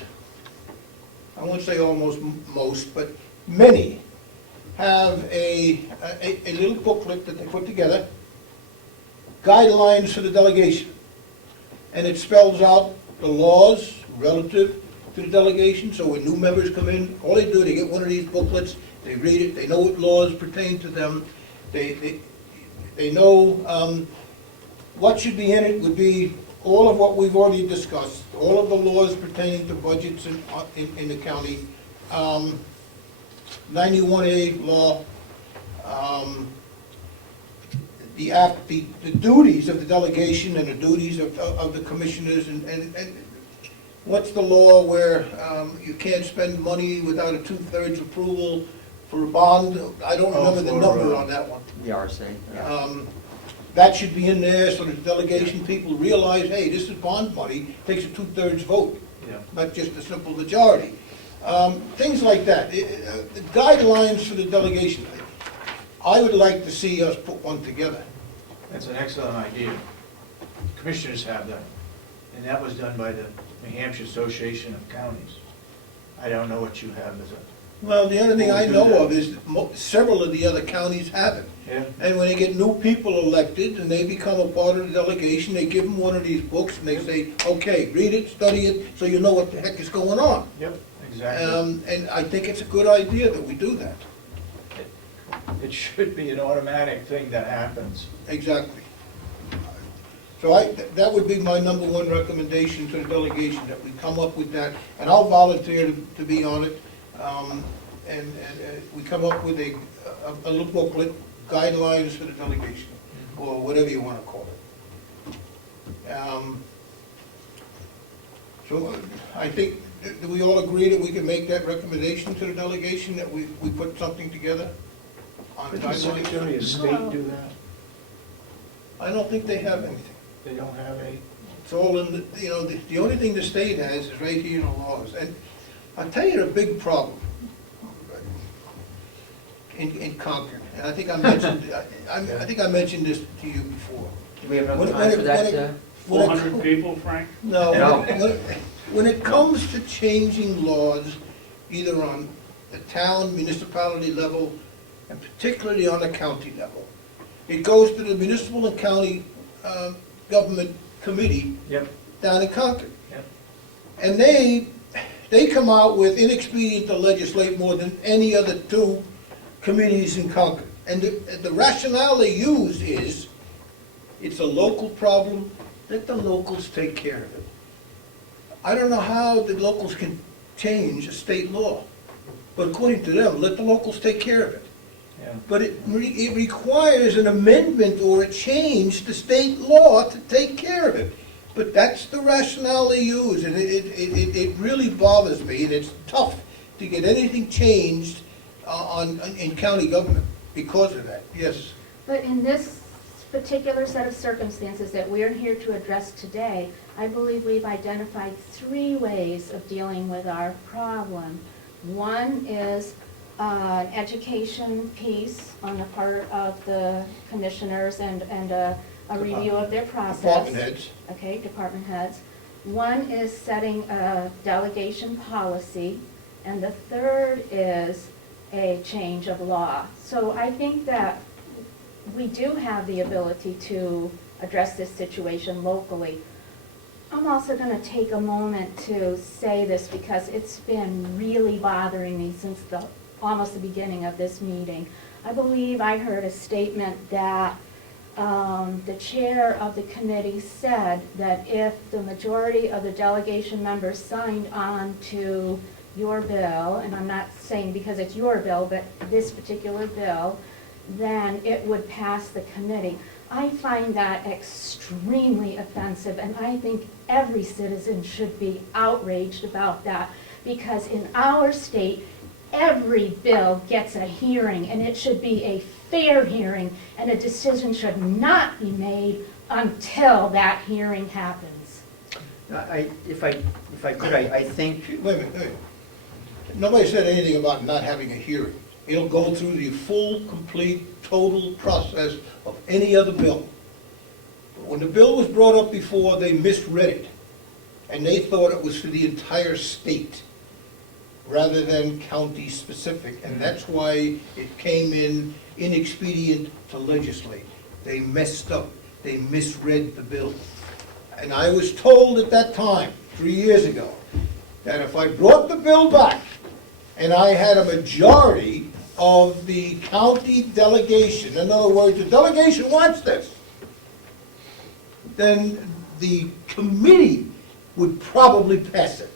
I won't say almost most, but many have a little booklet that they put together, guidelines for the delegation. And it spells out the laws relative to the delegation, so when new members come in, all they do, they get one of these booklets, they read it, they know what laws pertain to them, they know what should be in it would be all of what we've already discussed, all of the laws pertaining to budgets in the county, 91A law, the duties of the delegation and the duties of the commissioners, and what's the law where you can't spend money without a 2/3 approval for a bond? I don't remember the number on that one. The RSA, yeah. That should be in there so that the delegation people realize, hey, this is bond money, takes a 2/3 vote, Yeah. not just a simple majority. Things like that. The guidelines for the delegation. I would like to see us put one together. That's an excellent idea. Commissioners have that, and that was done by the New Hampshire Association of Counties. I don't know what you have as a, Well, the only thing I We'll do know that. of is that several of the other counties have it. yeah? And when they get new people elected and they become a part of the delegation, they give them one of these books and they say, okay, read it, study it, so you know what the heck is going on. Yep, exactly. And I think it's a good idea that we do that. It should be an automatic thing that happens. Exactly. So that would be my number one recommendation to the delegation, that we come up with that, and I'll volunteer to be on it. And we come up with a little booklet, guidelines for the delegation, or whatever you want to call it. So I think, do we all agree that we can make that recommendation to the delegation, that we put something together on Could the guidelines? Secretary of State do that? I don't think they have anything. They don't have a, It's all in, the only thing the state has is right here in the laws. And I'll tell you the big problem in Concord, and I think I mentioned, I think I mentioned this to you before. Do we have enough When- time when for it- that? when it- when it- 400 people, Frank? No, No. when it comes to changing laws, either on the town, municipality level, and particularly on the county level, it goes to the municipal and county government committee yep, down in Concord. yep. And they come out with inexpedient to legislate more than any other two committees in Concord. And the rationale they use is, it's a local problem, let the locals take care of it. I don't know how the locals can change a state law, but according to them, let the locals take care of it. Yeah. But it requires an amendment or a change to state law to take care of it. But that's the rationale they use, and it really bothers me, and it's tough to get anything changed in county government because of that, yes. But in this particular set of circumstances that we're here to address today, I believe we've identified 3 ways of dealing with our problem. One is an education piece on the part of the commissioners and a review of their process. Department heads. Okay, department heads. One is setting a delegation policy, and the third is a change of law. So I think that we do have the ability to address this situation locally. I'm also going to take a moment to say this because it's been really bothering me since almost the beginning of this meeting. I believe I heard a statement that the chair of the committee said that if the majority of the delegation members signed on to your bill, and I'm not saying because it's your bill, but this particular bill, then it would pass the committee. I find that extremely offensive, and I think every citizen should be outraged about that, because in our state, every bill gets a hearing, and it should be a fair hearing, and a decision should not be made until that hearing happens. If I could, I think, Wait a minute. Nobody said anything about not having a hearing. It'll go through the full, complete, total process of any other bill. But when the bill was brought up before, they misread it, and they thought it was for the entire state rather than county-specific, and that's why it came in inexpedient to legislate. They messed up, they misread the bill. And I was told at that time, 3 years ago, that if I brought the bill back and I had a majority of the county delegation, in other words, the delegation wants this, then the committee would probably pass it.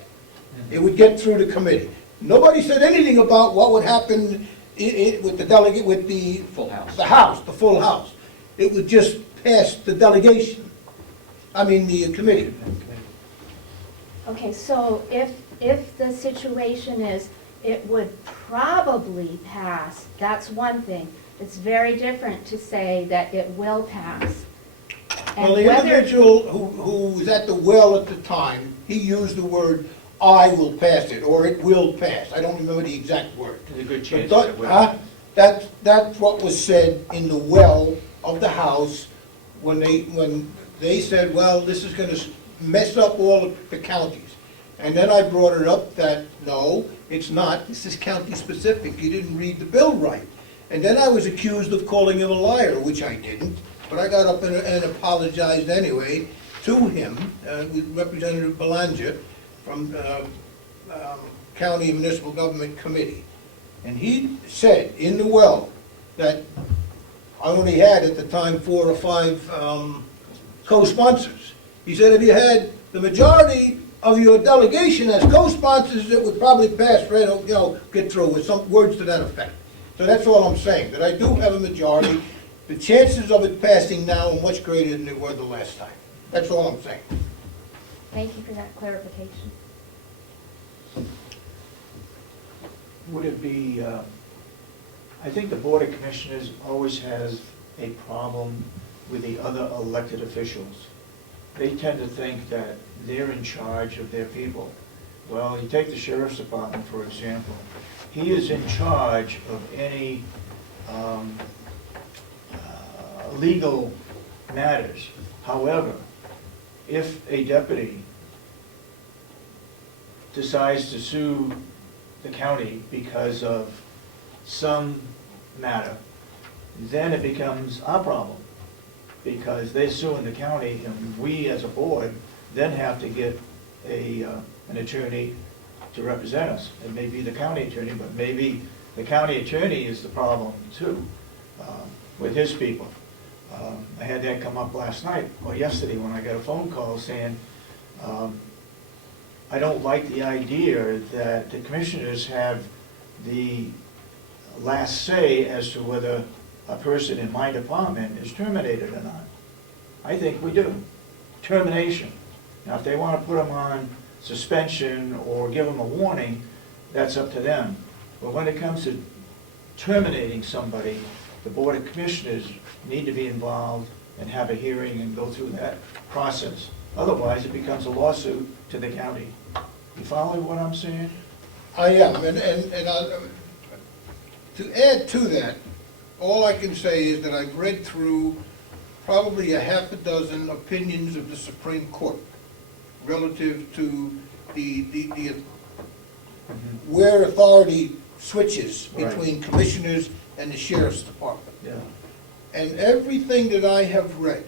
It would get through the committee. Nobody said anything about what would happen with the delegate, with the... Full house. The full house. It would just pass the delegation, the committee. Okay, so if the situation is, it would probably pass, that's one thing. It's very different to say that it will pass. And Well, the whether- individual who was at the well at the time, he used the word, "I will pass it," or "it will pass." I don't remember the exact word. There's a good But chance that- that it will. huh? That's what was said in the well of the House when they said, well, this is gonna mess up all of the counties. And then I brought it up that, no, it's not, this is county-specific, you didn't read the bill right. And then I was accused of calling him a liar, which I didn't, but I got up and apologized anyway to him, with Representative Belanger from County and Municipal Government Committee. And he said in the well that I only had at the time 4 or 5 co-sponsors. He said if you had the majority of your delegation as co-sponsors, it would probably pass, right, get through, with some words to that effect. So that's all I'm saying, that I do have a majority. The chances of it passing now are much greater than they were the last time. That's all I'm saying. Thank you for that clarification. Would it be, I think the Board of Commissioners always has a problem with the other elected officials. They tend to think that they're in charge of their people. Well, you take the Sheriff's Department, for example. He is in charge of any legal matters. However, if a deputy decides to sue the county because of some matter, then it becomes our problem, because they're suing the county, and we as a board then have to get an attorney to represent us. It may be the county attorney, but maybe the county attorney is the problem too, with his people. I had that come up last night, or yesterday, when I got a phone call saying, I don't like the idea that the commissioners have the last say as to whether a person in my department is terminated or not. I think we do. Termination. Now, if they want to put them on suspension or give them a warning, that's up to them. But when it comes to terminating somebody, the Board of Commissioners need to be involved and have a hearing and go through that process. Otherwise, it becomes a lawsuit to the county. You follow what I'm saying? I am, and to add to that, all I can say is that I've read through probably a half a dozen opinions of the Supreme Court relative to the where authority switches Right. between commissioners and the sheriff's department. Yeah. And everything that I have read,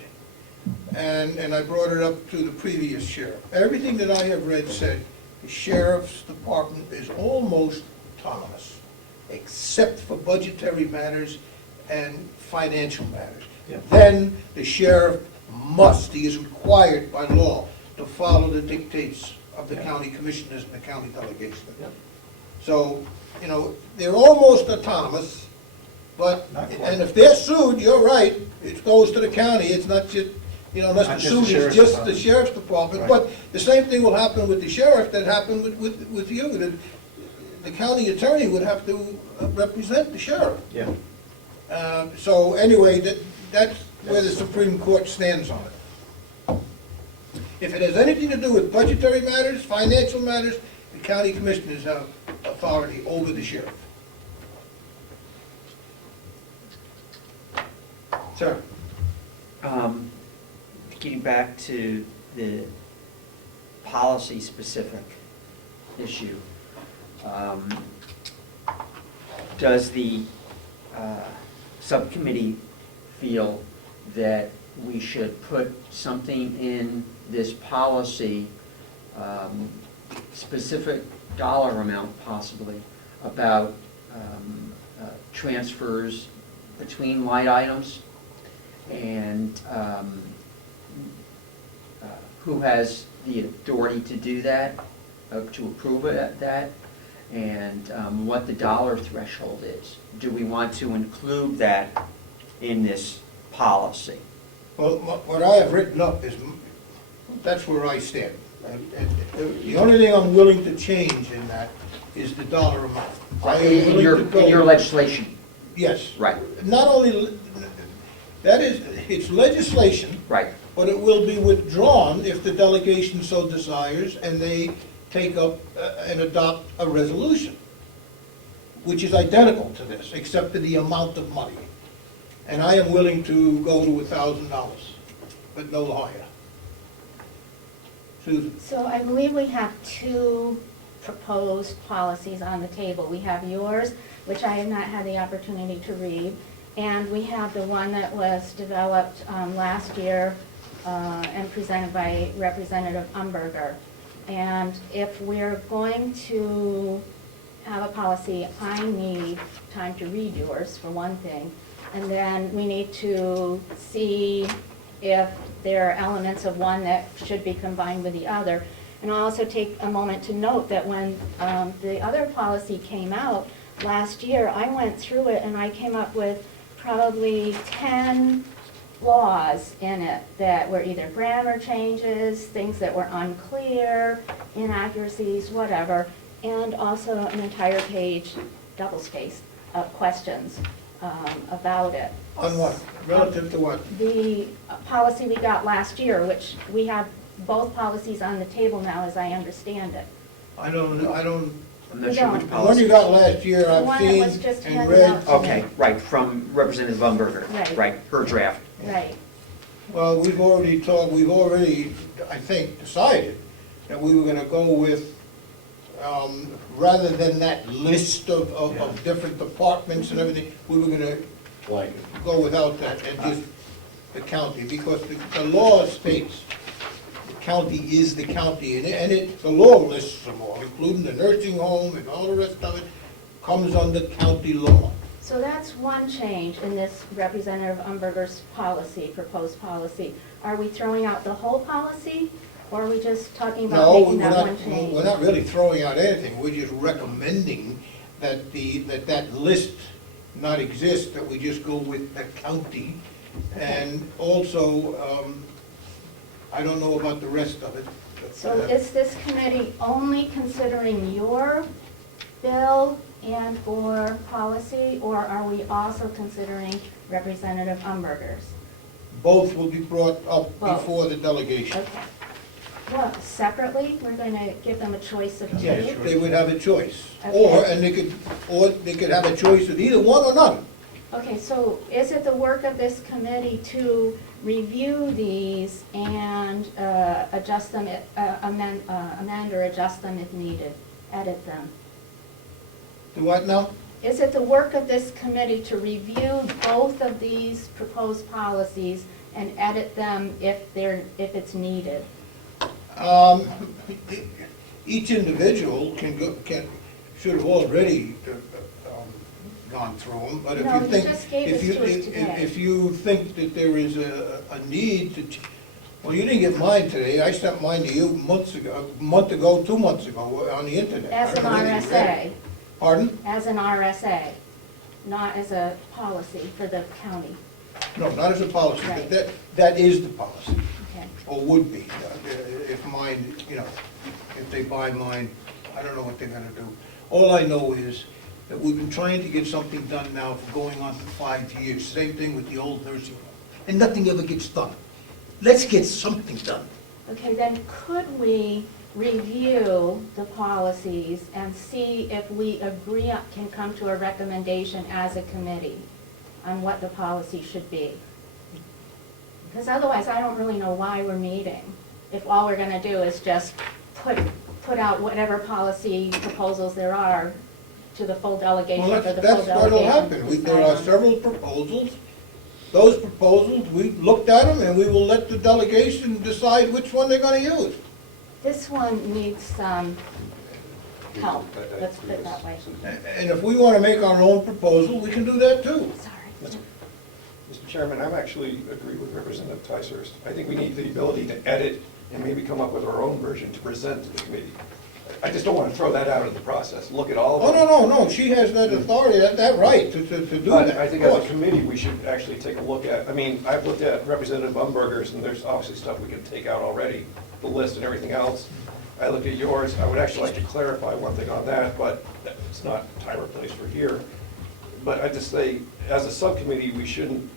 and I brought it up to the previous sheriff, everything that I have read said the sheriff's department is almost autonomous, except for budgetary matters and financial matters. Yeah. Then the sheriff must, he is required by law to follow the dictates of the Yeah. county commissioners and the county delegation. Yeah. So, they're almost autonomous, but, Not quite. and if they're sued, you're right, it goes to the county, it's not just, unless Not the just the suit is sheriff's just the department. sheriff's department. Right. But the same thing will happen with the sheriff that happened with you, that the county attorney would have to represent the sheriff. Yeah. So anyway, that's where the Supreme Court stands on it. If it has anything to do with budgetary matters, financial matters, the county commissioners have authority over the sheriff. Sir, Getting back to the policy-specific issue, does the subcommittee feel that we should put something in this policy, specific dollar amount possibly, about transfers between line items, and who has the authority to do that, to approve it at that, and what the dollar threshold is? Do we want to include that in this policy? well, what I have written up is, that's where I stand. And the only thing I'm willing to change in that is the dollar amount. I am In willing your, to go- in your legislation? Yes. Right, Not only, that is, it's legislation, right. but it will be withdrawn if the delegation so desires, and they take up and adopt a resolution, which is identical to this, except for the amount of money. And I am willing to go to $1,000, but no higher. Susan? So I believe we have two proposed policies on the table. We have yours, which I have not had the opportunity to read, and we have the one that was developed last year and presented by Representative Umberger. And if we're going to have a policy, I need time to read yours, for one thing, and then we need to see if there are elements of one that should be combined with the other. And I'll also take a moment to note that when the other policy came out last year, I went through it and I came up with probably 10 flaws in it that were either grammar changes, things that were unclear, inaccuracies, whatever, and also an entire page, double-spaced, of questions about it. On what? Relative to what? The policy we got last year, which we have both policies on the table now, as I understand it. I don't, I'm not sure which The the one policy. you got last year, The I've one that was seen just and handed read. out to Okay, right, from Representative Umberger. Right. Her draft. Right. Well, we've already, I think, decided that we were gonna go with, rather than that list of different departments and everything, we were gonna Like, go without that and just the county, because the law states the county is the county, and the law lists them all, including the nursing home and all the rest of it, comes under county law. So that's one change in this Representative Umberger's policy, proposed policy. Are we throwing out the whole policy, or are we just talking about No, making that one change? we're not really throwing out anything, we're just recommending that that list not exist, that we just go with the county. And also, I don't know about the rest of it. but, So is this committee only considering your bill and/or policy, or are we also considering Representative Umberger's? Both will be brought up Both. before the delegation. Okay. Well, separately, we're going to give them a choice of two? Yes, they would have a choice. Okay. Or they could have a choice of either one or none. Okay, so is it the work of this committee to review these and adjust them, amend or adjust them if needed, edit them? Do what now? Is it the work of this committee to review both of these proposed policies and edit them if it's needed? Each individual should have already gone through them, but if No, you you think, just gave if this you, to us today. if you think that there is a need to, well, you didn't get mine today, I sent mine to you a month ago, 2 months ago, on the internet. As I an don't know whether you read RSA, it. Pardon? as an RSA, not as a policy for the county. No, not as a policy, but Right. that is the policy, Okay. or would be, if mine, if they buy mine, I don't know what they're gonna do. All I know is that we've been trying to get something done now for going on for 5 years, same thing with the old nursing home, and nothing ever gets done. Let's get something done. Okay, then could we review the policies and see if we agree, can come to a recommendation as a committee on what the policy should be? Because otherwise, I don't really know why we're meeting, if all we're gonna do is just put out whatever policy proposals there are to the full delegation Well, for the that's full what'll delegation. happen. to There decide are on. several proposals. Those proposals, we've looked at them, and we will let the delegation decide which one they're gonna use. This one needs some help, I let's agree put it with that way. And if we wanna make our own proposal, we can do that too. Sorry. Mr. Chairman, I'm actually agree with Representative Ticehurst. I think we need the ability to edit and maybe come up with our own version to present to the committee. I just don't want to throw that out of the process. Look at all Oh, of them. no, she has that authority, that right to do But that. I think of as a course. committee, we should actually take a look at, I mean, I've looked at Representative Umberger's, and there's obviously stuff we can take out already, the list and everything else. I looked at yours, I would actually like to clarify one thing on that, but it's not time or place for here. But I just say, as a subcommittee, we shouldn't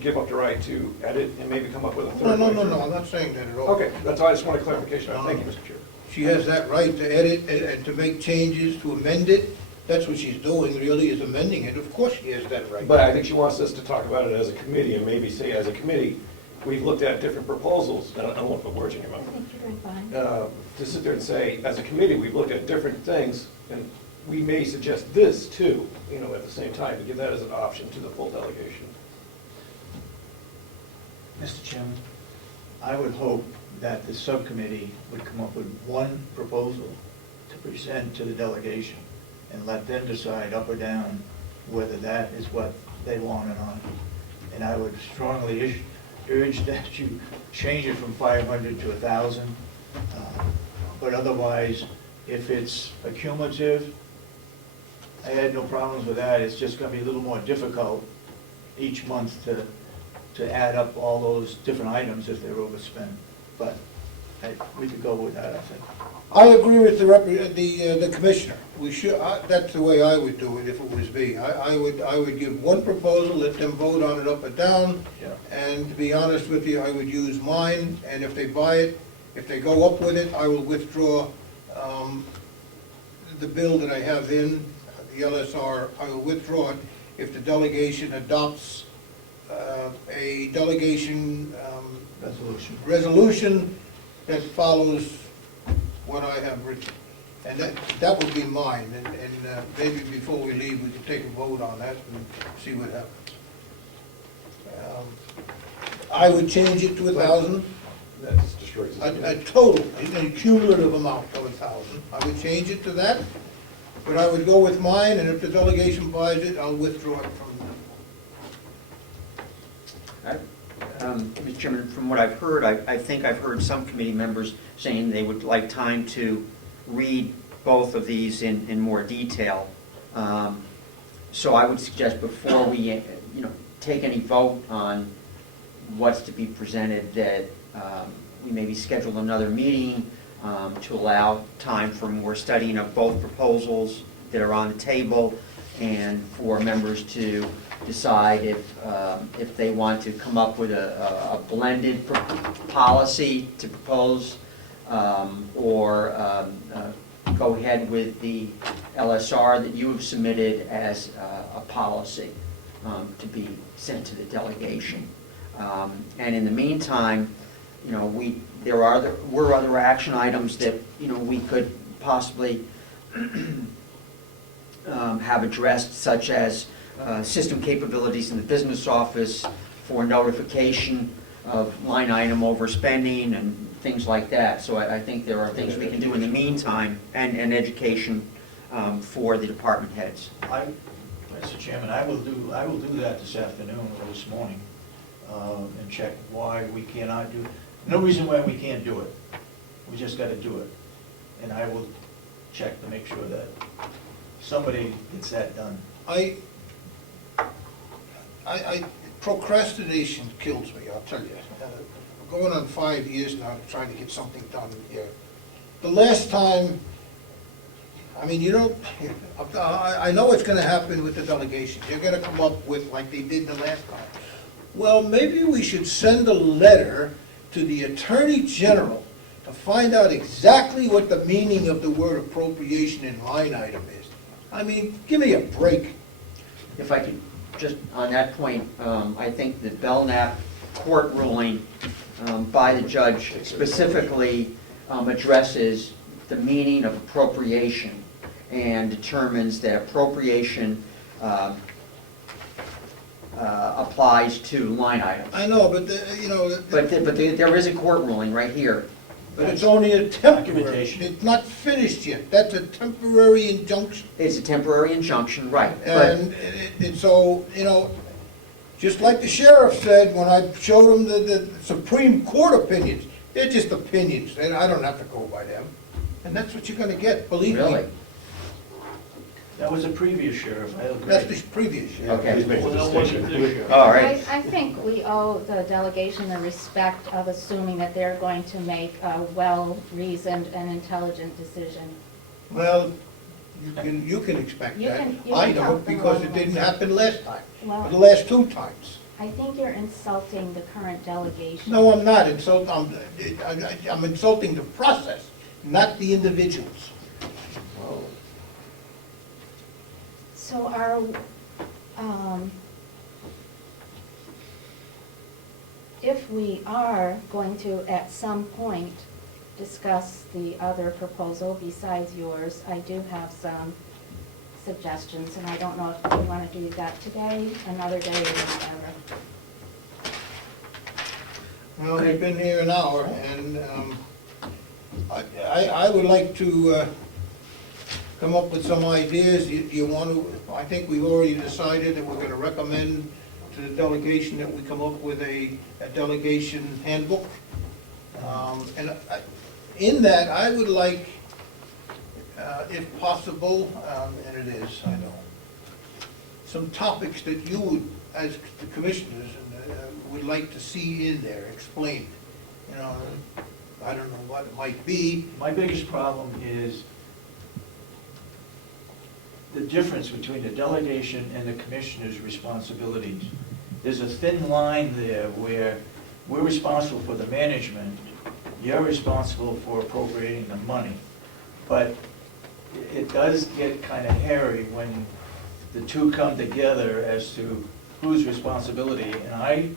give up the right to edit and maybe come up with a No, third way through. I'm not saying that at all. Okay, that's all, I just want a clarification. Thank you, Mr. Chair. She has that right to edit and to make changes, to amend it. That's what she's doing, really, is amending it. Of course she has that right. But I think she wants us to talk about it as a committee, and maybe say, as a committee, we've looked at different proposals, and I don't want to put words in your I mouth. think you're doing fine. To sit there and say, as a committee, we've looked at different things, and we may suggest this too, at the same time, to give that as an option to the full delegation. Mr. Chairman, I would hope that the subcommittee would come up with one proposal to present to the delegation and let them decide up or down whether that is what they want or not. And I would strongly urge that you change it from 500 to 1,000. But otherwise, if it's accumulative, I had no problems with that. It's just going to be a little more difficult each month to add up all those different items if they're overspent. But we could go with that, I think. I agree with the commissioner. We should, that's the way I would do it if it was me. I would give one proposal, let them vote on it up or down. Yeah. And to be honest with you, I would use mine, and if they buy it, if they go up with it, I will withdraw the bill that I have in, the LSR, I will withdraw it if the delegation adopts a delegation resolution that follows what I have written. And that would be mine, and maybe before we leave, we can take a vote on that and see what happens. I would change it to 1,000, That destroys the a total, a cumulative amount of 1,000. I would change it to that, but I would go with mine, and if the delegation buys it, I'll withdraw it from Mr. Chairman, from what I've heard, I think I've heard some committee members saying they would like time to read both of these in more detail. So I would suggest before we, take any vote on what's to be presented, that we maybe schedule another meeting to allow time for more studying of both proposals that are on the table, and for members to decide if they want to come up with a blended policy to propose, or go ahead with the LSR that you have submitted as a policy to be sent to the delegation. And in the meantime, were other action items that, we could possibly have addressed, such as system capabilities in the business office for notification of line item overspending and things like that. So I think there are things we can do in the meantime, and education for the department heads. Mr. Chairman, I will do that this afternoon or this morning, and check why we cannot do, no reason why we can't do it. We just got to do it. And I will check to make sure that somebody gets that done. procrastination kills me, I'll tell you. We're going on 5 years now trying to get something done here. The last time, I know what's gonna happen with the delegation. They're gonna come up with, like they did the last time. Well, maybe we should send a letter to the Attorney General to find out exactly what the meaning of the word appropriation and line item is. Give me a break. If I could, just on that point, I think that Belknap court ruling by the judge specifically addresses the meaning of appropriation and determines that appropriation applies to line items. I know, but, you know, But there is a court ruling right here. but it's only a temporary, Documentation. it's not finished yet, that's a temporary injunction. It's a temporary injunction, right, but, And so, you know, just like the sheriff said, when I showed him the Supreme Court opinions, they're just opinions, and I don't have to go by them. And that's what you're gonna get, believe me. really? That was a previous sheriff, I agree. That's the previous year. Okay. Please make the Well, that wasn't distinction. this year. All right. I think we owe the delegation the respect of assuming that they're going to make a well-reasoned and intelligent decision. Well, you can expect You that. can- you I can help don't, them because along it the didn't way. happen last time, Well- or the last two times. I think you're insulting the current delegation. No, I'm not I'm insulting the process, not the individuals. So are, if we are going to, at some point, discuss the other proposal besides yours, I do have some suggestions, and I don't know if we want to do that today, another day, or whatever. Well, we've been here an hour, and I would like to come up with some ideas. You want to, I think we've already decided that we're going to recommend to the delegation that we come up with a delegation handbook. And in that, I would like, if possible, and it is, I know, some topics that you would, as the commissioners, would like to see in there, explained. You know, I don't know what it might be. My biggest problem is the difference between the delegation and the commissioner's responsibilities. There's a thin line there where we're responsible for the management, you're responsible for appropriating the money. But it does get kind of hairy when the two come together as to whose responsibility. And I,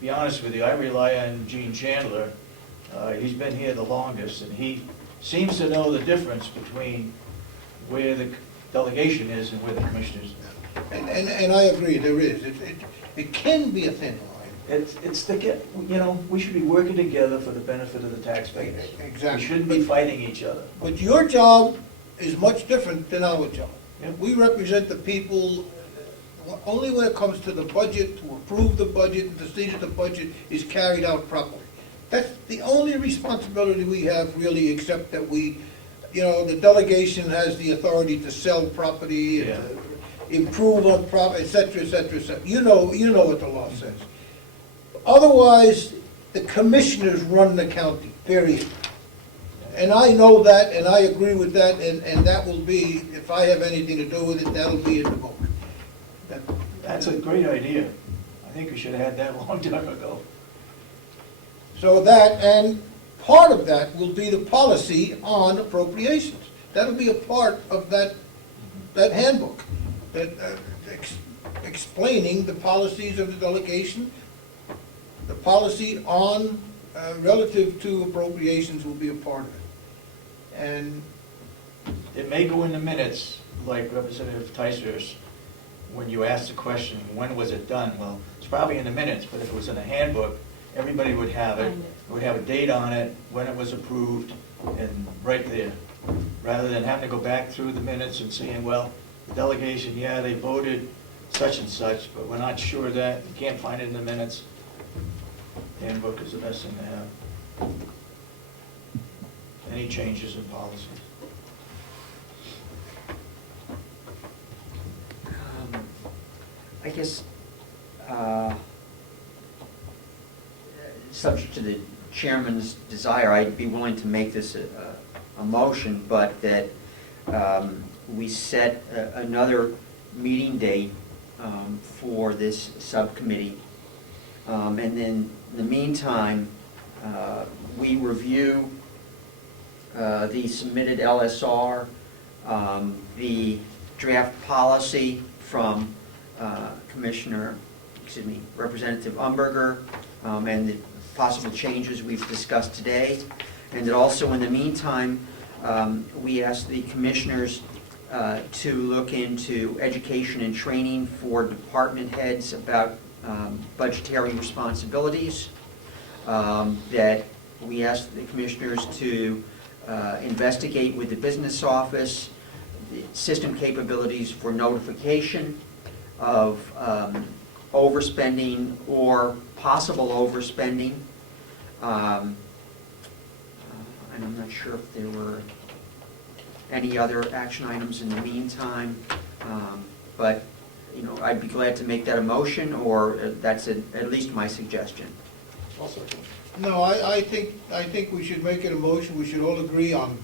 be honest with you, I rely on Gene Chandler. He's been here the longest, and he seems to know the difference between where the delegation is and where the commissioners. And I agree, there is. It can be a thin line. It's the get, you know, we should be working together for the benefit of the taxpayers. Exactly. We shouldn't be fighting each other. But your job is much different than our job. Yep. We represent the people, only when it comes to the budget, to approve the budget, and to see that the budget is carried out properly. That's the only responsibility we have really, except that we, you know, the delegation has the authority to sell property, and to improve on property, et cetera, et cetera, et cetera. You know what the law says. Otherwise, the commissioners run the county, period. And I know that, and I agree with that, and that will be, if I have anything to do with it, that'll be in the book. That's a great idea. I think we should have had that a long time ago. So that, and part of that will be the policy on appropriations. That'll be a part of that handbook, that explaining the policies of the delegation. The policy on, relative to appropriations will be a part of it. And It may go in the minutes, like Representative Teister's, when you ask the question, when was it done? Well, it's probably in the minutes, but if it was in the handbook, everybody would have it. It would have a date on it, when it was approved, and right there. Rather than having to go back through the minutes and saying, well, the delegation, yeah, they voted such and such, but we're not sure of that, you can't find it in the minutes. Handbook is the best thing to have. Any changes in policy? I guess, subject to the chairman's desire, I'd be willing to make this a motion, but that we set another meeting date for this subcommittee. And then, in the meantime, we review the submitted LSR, the draft policy from Representative Umberger, and the possible changes we've discussed today. And that also, in the meantime, we ask the commissioners to look into education and training for department heads about budgetary responsibilities. That we ask the commissioners to investigate with the business office the system capabilities for notification of overspending or possible overspending. And I'm not sure if there were any other action items in the meantime, but, you know, I'd be glad to make that a motion, or that's at least my suggestion. Also, No, I think we should make it a motion, we should all agree on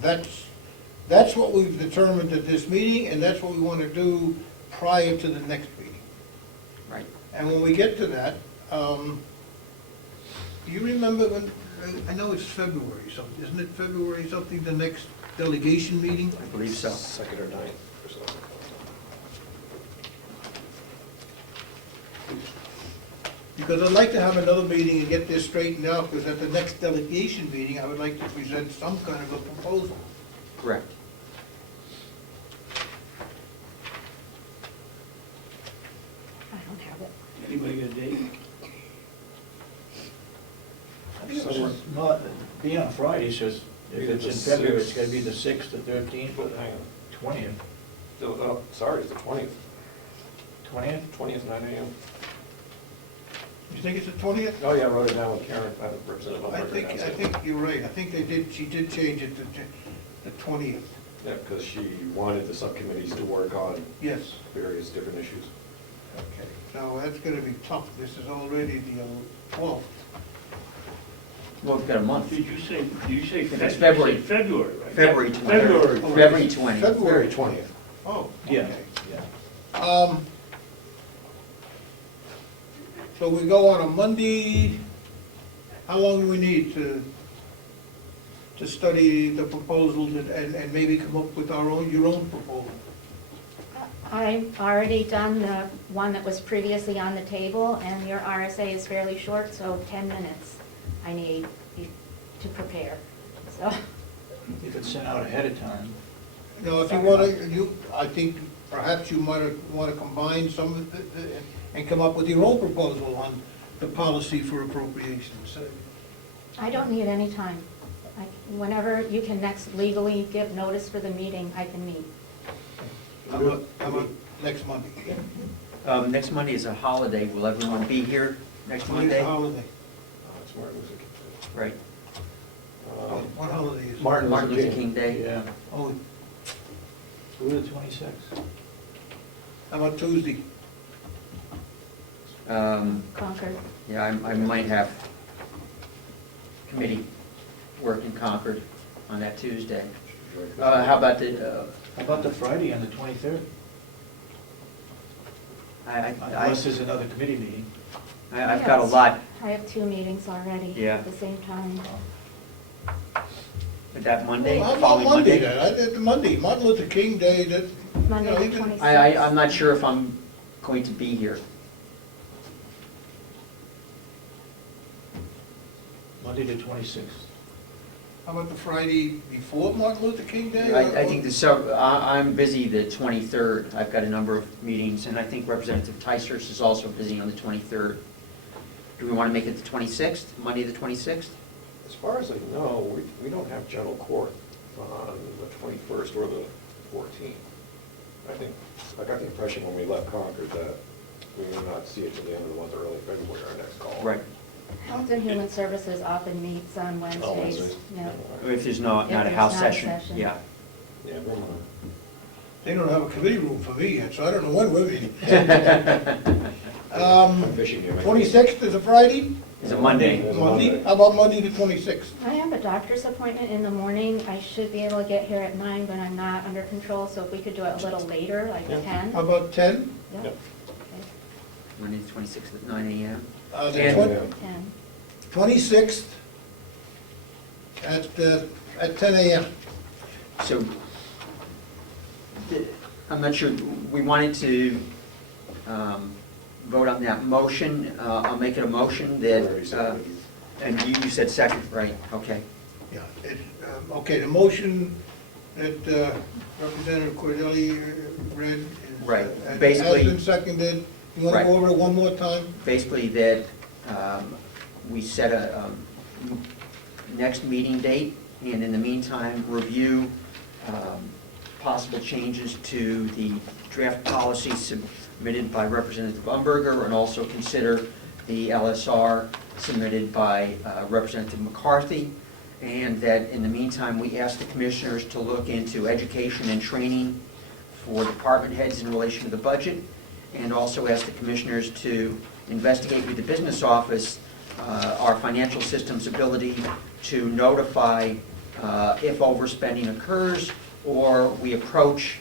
that's what we've determined at this meeting, and that's what we want to do prior to the next meeting. Right. And when we get to that, do you remember when, I know it's February something, isn't it February something, the next delegation meeting? I believe so. second or ninth or so. Because I'd like to have another meeting and get this straightened out, because at the next delegation meeting, I would like to present some kind of a proposal. Correct. I don't have it. Anybody got a date? It's not, being on Friday, says if it's in February, it's gotta be the 6th, the 13th, But hang on. 20th. Oh, sorry, it's the 20th. 20th? 20th, 9 a.m. You think it's the 20th? Oh, yeah, I wrote it down with Karen, Representative I Umberger. think you're right, I think she did change it to the 20th, Yeah, because she wanted the subcommittees to work on yes. various different issues. Okay, so that's gonna be tough, this is already the 12th. Well, we've got a month. Did you say It's February. you said February, right? February 20th. February. February 20th. February 20th. Oh, Yeah, okay. yeah. So we go on a Monday, how long do we need to study the proposals and maybe come up with your own proposal? I've already done the one that was previously on the table, and your RSA is fairly short, so 10 minutes I need to prepare, so. If it's sent out ahead of time. No, if you want to, I think perhaps you might want to combine some of it and come up with your own proposal on the policy for appropriations. I don't need any time. Whenever you can next legally give notice for the meeting, I can meet. How about next Monday? Next Monday is a holiday. Will everyone be here next Monday's a Monday? holiday. It's Martin Luther King Day. Right. What holiday is it? Martin Martin Luther King Day. Yeah. Oh, Who are the 26th? how about Tuesday? Concord. Yeah, I might have committee work in Concord on that Tuesday. How about the, How about the Friday on the 23rd? Unless there's another committee meeting. I've got a lot, I have 2 meetings already Yeah. at the same time. but that Monday, Well, how about following Monday Monday. then? I did the Monday, Martin Luther King Day, that, Monday you know, the even- 26th. I'm not sure if I'm going to be here. Monday the 26th. how about the Friday before Martin Luther King Day? I think I'm busy the 23rd. I've got a number of meetings, and I think Representative Ticehurst is also busy on the 23rd. Do we want to make it the 26th, Monday the 26th? As far as I know, we don't have general court on the 21st or the 14th. I got the impression when we left Concord that we may not see it till the end of the month or early February, our next call. Right. Health and Human Services often meets on Wednesdays. Oh, Wednesdays? Yeah. If there's not If a there's house not a session, session. yeah. Yeah, never mind. They don't have a committee room for me yet, so I don't know when we're meeting. I'm fishing here. 26th is a Friday? It's a Monday. It's a Monday? Monday. How about Monday the 26th? I have a doctor's appointment in the morning. I should be able to get here at 9, but I'm not under control, so if we could do it a little later, like Yeah. 10. How about 10? Yeah, Yep. okay, Monday the 26th at 9 a.m. The And- 10. 26th at 10 a.m. So, I'm not sure, we wanted to vote on that motion. I'll make it a motion that, and you said second, right? Okay. Yeah, okay, the motion that Representative Cordelli read is, Right, has basically- been seconded. You want to Right. go over it one more time? Basically that we set a next meeting date, and in the meantime, review possible changes to the draft policy submitted by Representative Umberger, and also consider the LSR submitted by Representative McCarthy, and that in the meantime, we ask the commissioners to look into education and training for department heads in relation to the budget, and also ask the commissioners to investigate with the business office our financial system's ability to notify if overspending occurs or we approach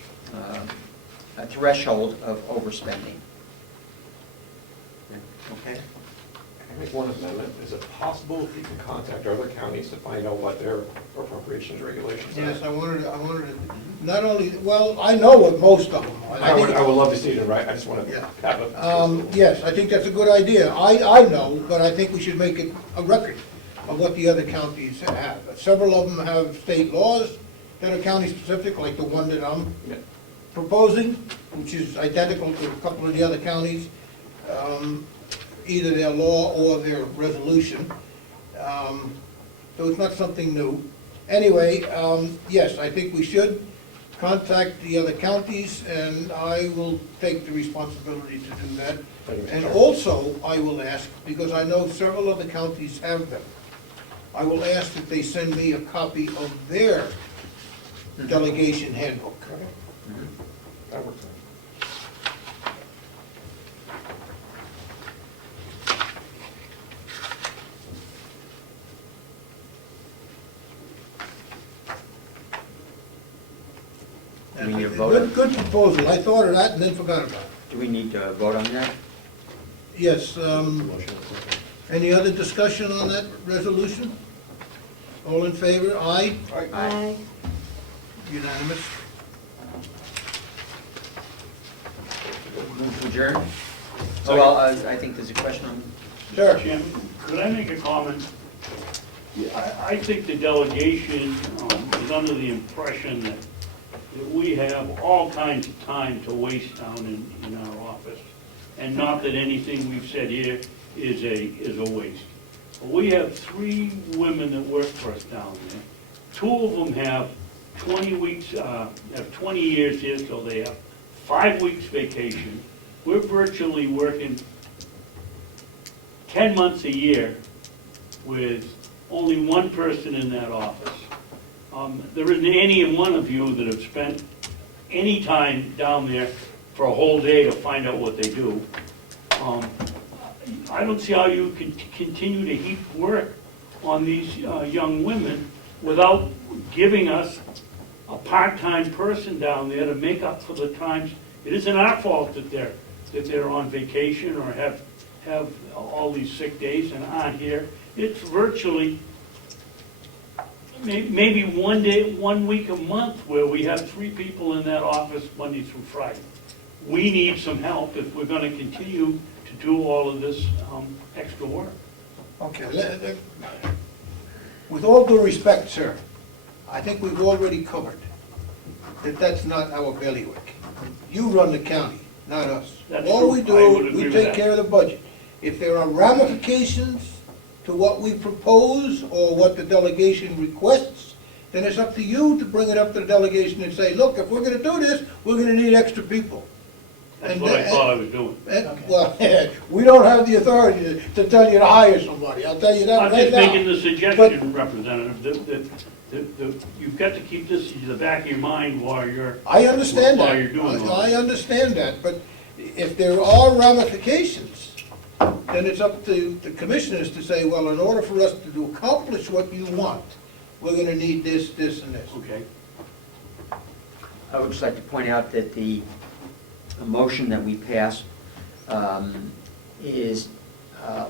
a threshold of overspending. Okay? Can I make one amendment? Is it possible if you can contact other counties to find out what their appropriations regulations are? Yes, I wanted to, not only, well, I know what most of them are. I would love to see it in writing. I just want to Yeah. have a. Yes, I think that's a good idea. I know, but I think we should make it a record of what the other counties have. Several of them have state laws that are county-specific, like the one that I'm Yeah. proposing, which is identical to a couple of the other counties, either their law or their resolution. So it's not something new. Anyway, yes, I think we should contact the other counties, and I will take the responsibility to do that. Thank you, Mr. And Chairman. also, I will ask, because I know several other counties have them, I will ask that they send me a copy of their delegation handbook. Okay. That works. Do we need a vote on- Good proposal. I thought of that and then forgot about it. Do we need to vote on that? Yes, any other discussion on that resolution? All in favor? Aye? Aye. Unanimous? Move to adjourn? Oh, well, I think there's a question on, Sure. Jim, could I make a comment? Yeah, I think the delegation is under the impression that we have all kinds of time to waste down in our office, and not that anything we've said here is a waste. We have 3 women that work for us down there. 2 of them have 20 weeks, have 20 years here, so they have 5 weeks vacation. We're virtually working 10 months a year with only 1 person in that office. There isn't any one of you that have spent any time down there for a whole day to find out what they do. I don't see how you can continue to heap work on these young women without giving us a part-time person down there to make up for the times. It isn't our fault that they're on vacation or have all these sick days and aren't here. It's virtually maybe 1 day, 1 week a month where we have 3 people in that office Monday through Friday. We need some help if we're going to continue to do all of this extra work. Okay, with all due respect, sir, I think we've already covered that that's not our bailiwick. You run the county, not us. That's All true. we I do, would agree we with take that. care of the budget. If there are ramifications to what we propose or what the delegation requests, then it's up to you to bring it up to the delegation and say, look, if we're gonna do this, we're gonna need extra people. That's And what I that- thought I was doing. Well, we don't have the authority to tell you to hire somebody, I'll tell you that I'm right just now. making the suggestion, Representative, that you've got to keep this in the back of your mind while you're. I understand while that. you're doing all I this. understand that, but if there are ramifications, then it's up to the commissioners to say, well, in order for us to accomplish what you want, we're gonna need this, this, and this. Okay. I would just like to point out that the motion that we passed is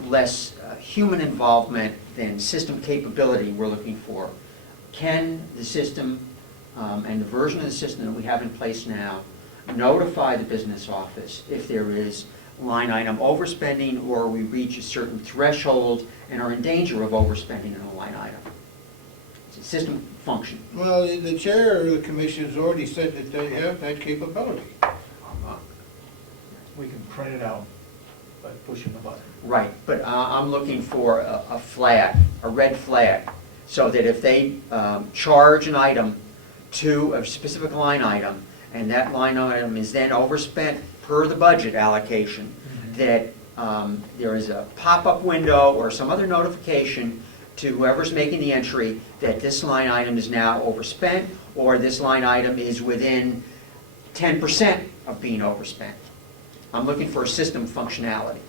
less human involvement than system capability we're looking for. Can the system and the version of the system that we have in place now notify the business office if there is line item overspending, or we reach a certain threshold and are in danger of overspending in a line item. It's a system function. Well, the chair of the commission has already said that they have that capability. We can print it out by pushing the button. Right, but I'm looking for a flag, a red flag, so that if they charge an item to a specific line item, and that line item is then overspent per the budget allocation, that there is a pop-up window or some other notification to whoever's making the entry that this line item is now overspent, or this line item is within 10% of being overspent. I'm looking for a system functionality.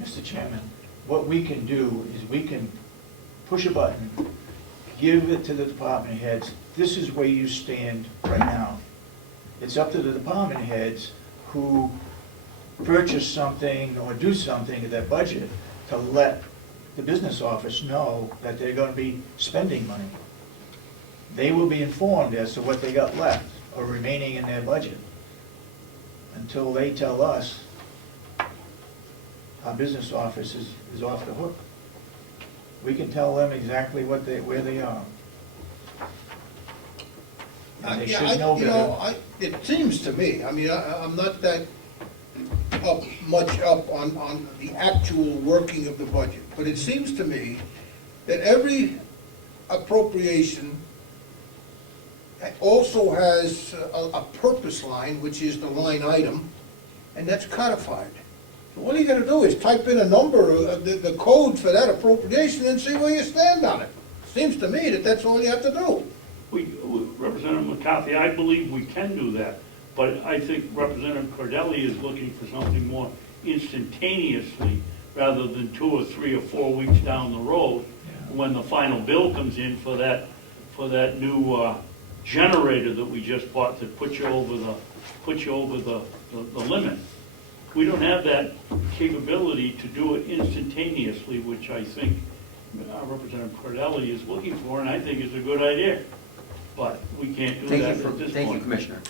Mr. Chairman, what we can do is we can push a button, give it to the department heads, this is where you stand right now. It's up to the department heads who purchase something or do something in their budget to let the business office know that they're gonna be spending money. They will be informed as to what they got left or remaining in their budget. Until they tell us, our business office is off the hook. We can tell them exactly where they are. And they should know better. It seems to me, I'm not that much up on the actual working of the budget, but it seems to me that every appropriation also has a purpose line, which is the line item, and that's codified. So all you gotta do is type in a number, the code for that appropriation, and see where you stand on it. Seems to me that that's all you have to do. Representative McCarthy, I believe we can do that, but I think Representative Cordelli is looking for something more instantaneously, rather than 2 or 3 or 4 weeks down the road, when the final bill comes in for that new generator that we just bought that puts you over the limit. We don't have that capability to do it instantaneously, which I think Representative Cordelli is looking for, and I think is a good idea. But we can't do that at this point. Thank you, Commissioner.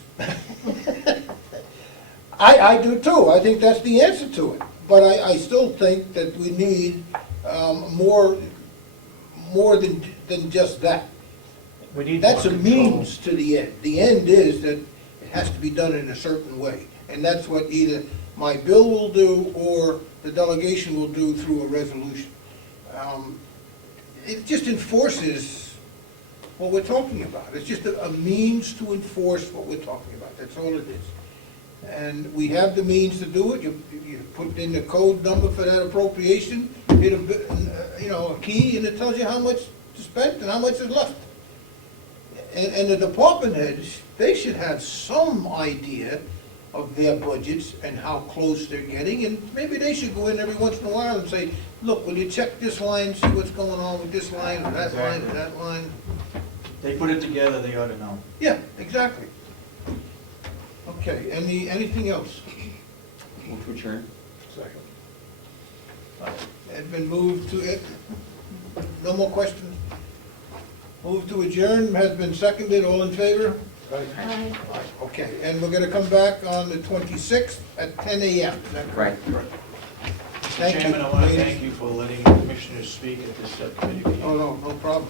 I do too, I think that's the answer to it. But I still think that we need more than just that. We need That's a more control. means to the end. The end is that it has to be done in a certain way. And that's what either my bill will do or the delegation will do through a resolution. It just enforces what we're talking about. It's just a means to enforce what we're talking about. That's all it is. And we have the means to do it. You put in the code number for that appropriation, hit a key, and it tells you how much is spent and how much is left. And the department heads, they should have some idea of their budgets and how close they're getting, and maybe they should go in every once in a while and say, look, will you check this line, see what's going on with this line, or that line, or that line? They put it together, they ought to know. Yeah, exactly. Okay, anything else? Move to adjourn. Second. It's been moved to it. No more questions? Move to adjourn has been seconded. All in favor? Aye. Okay, and we're gonna come back on the 26th at 10 a.m. Is that correct? Right. Thank you. Chairman, I want to ladies. thank you for letting the commissioners speak at this subcommittee meeting. Oh, no problem.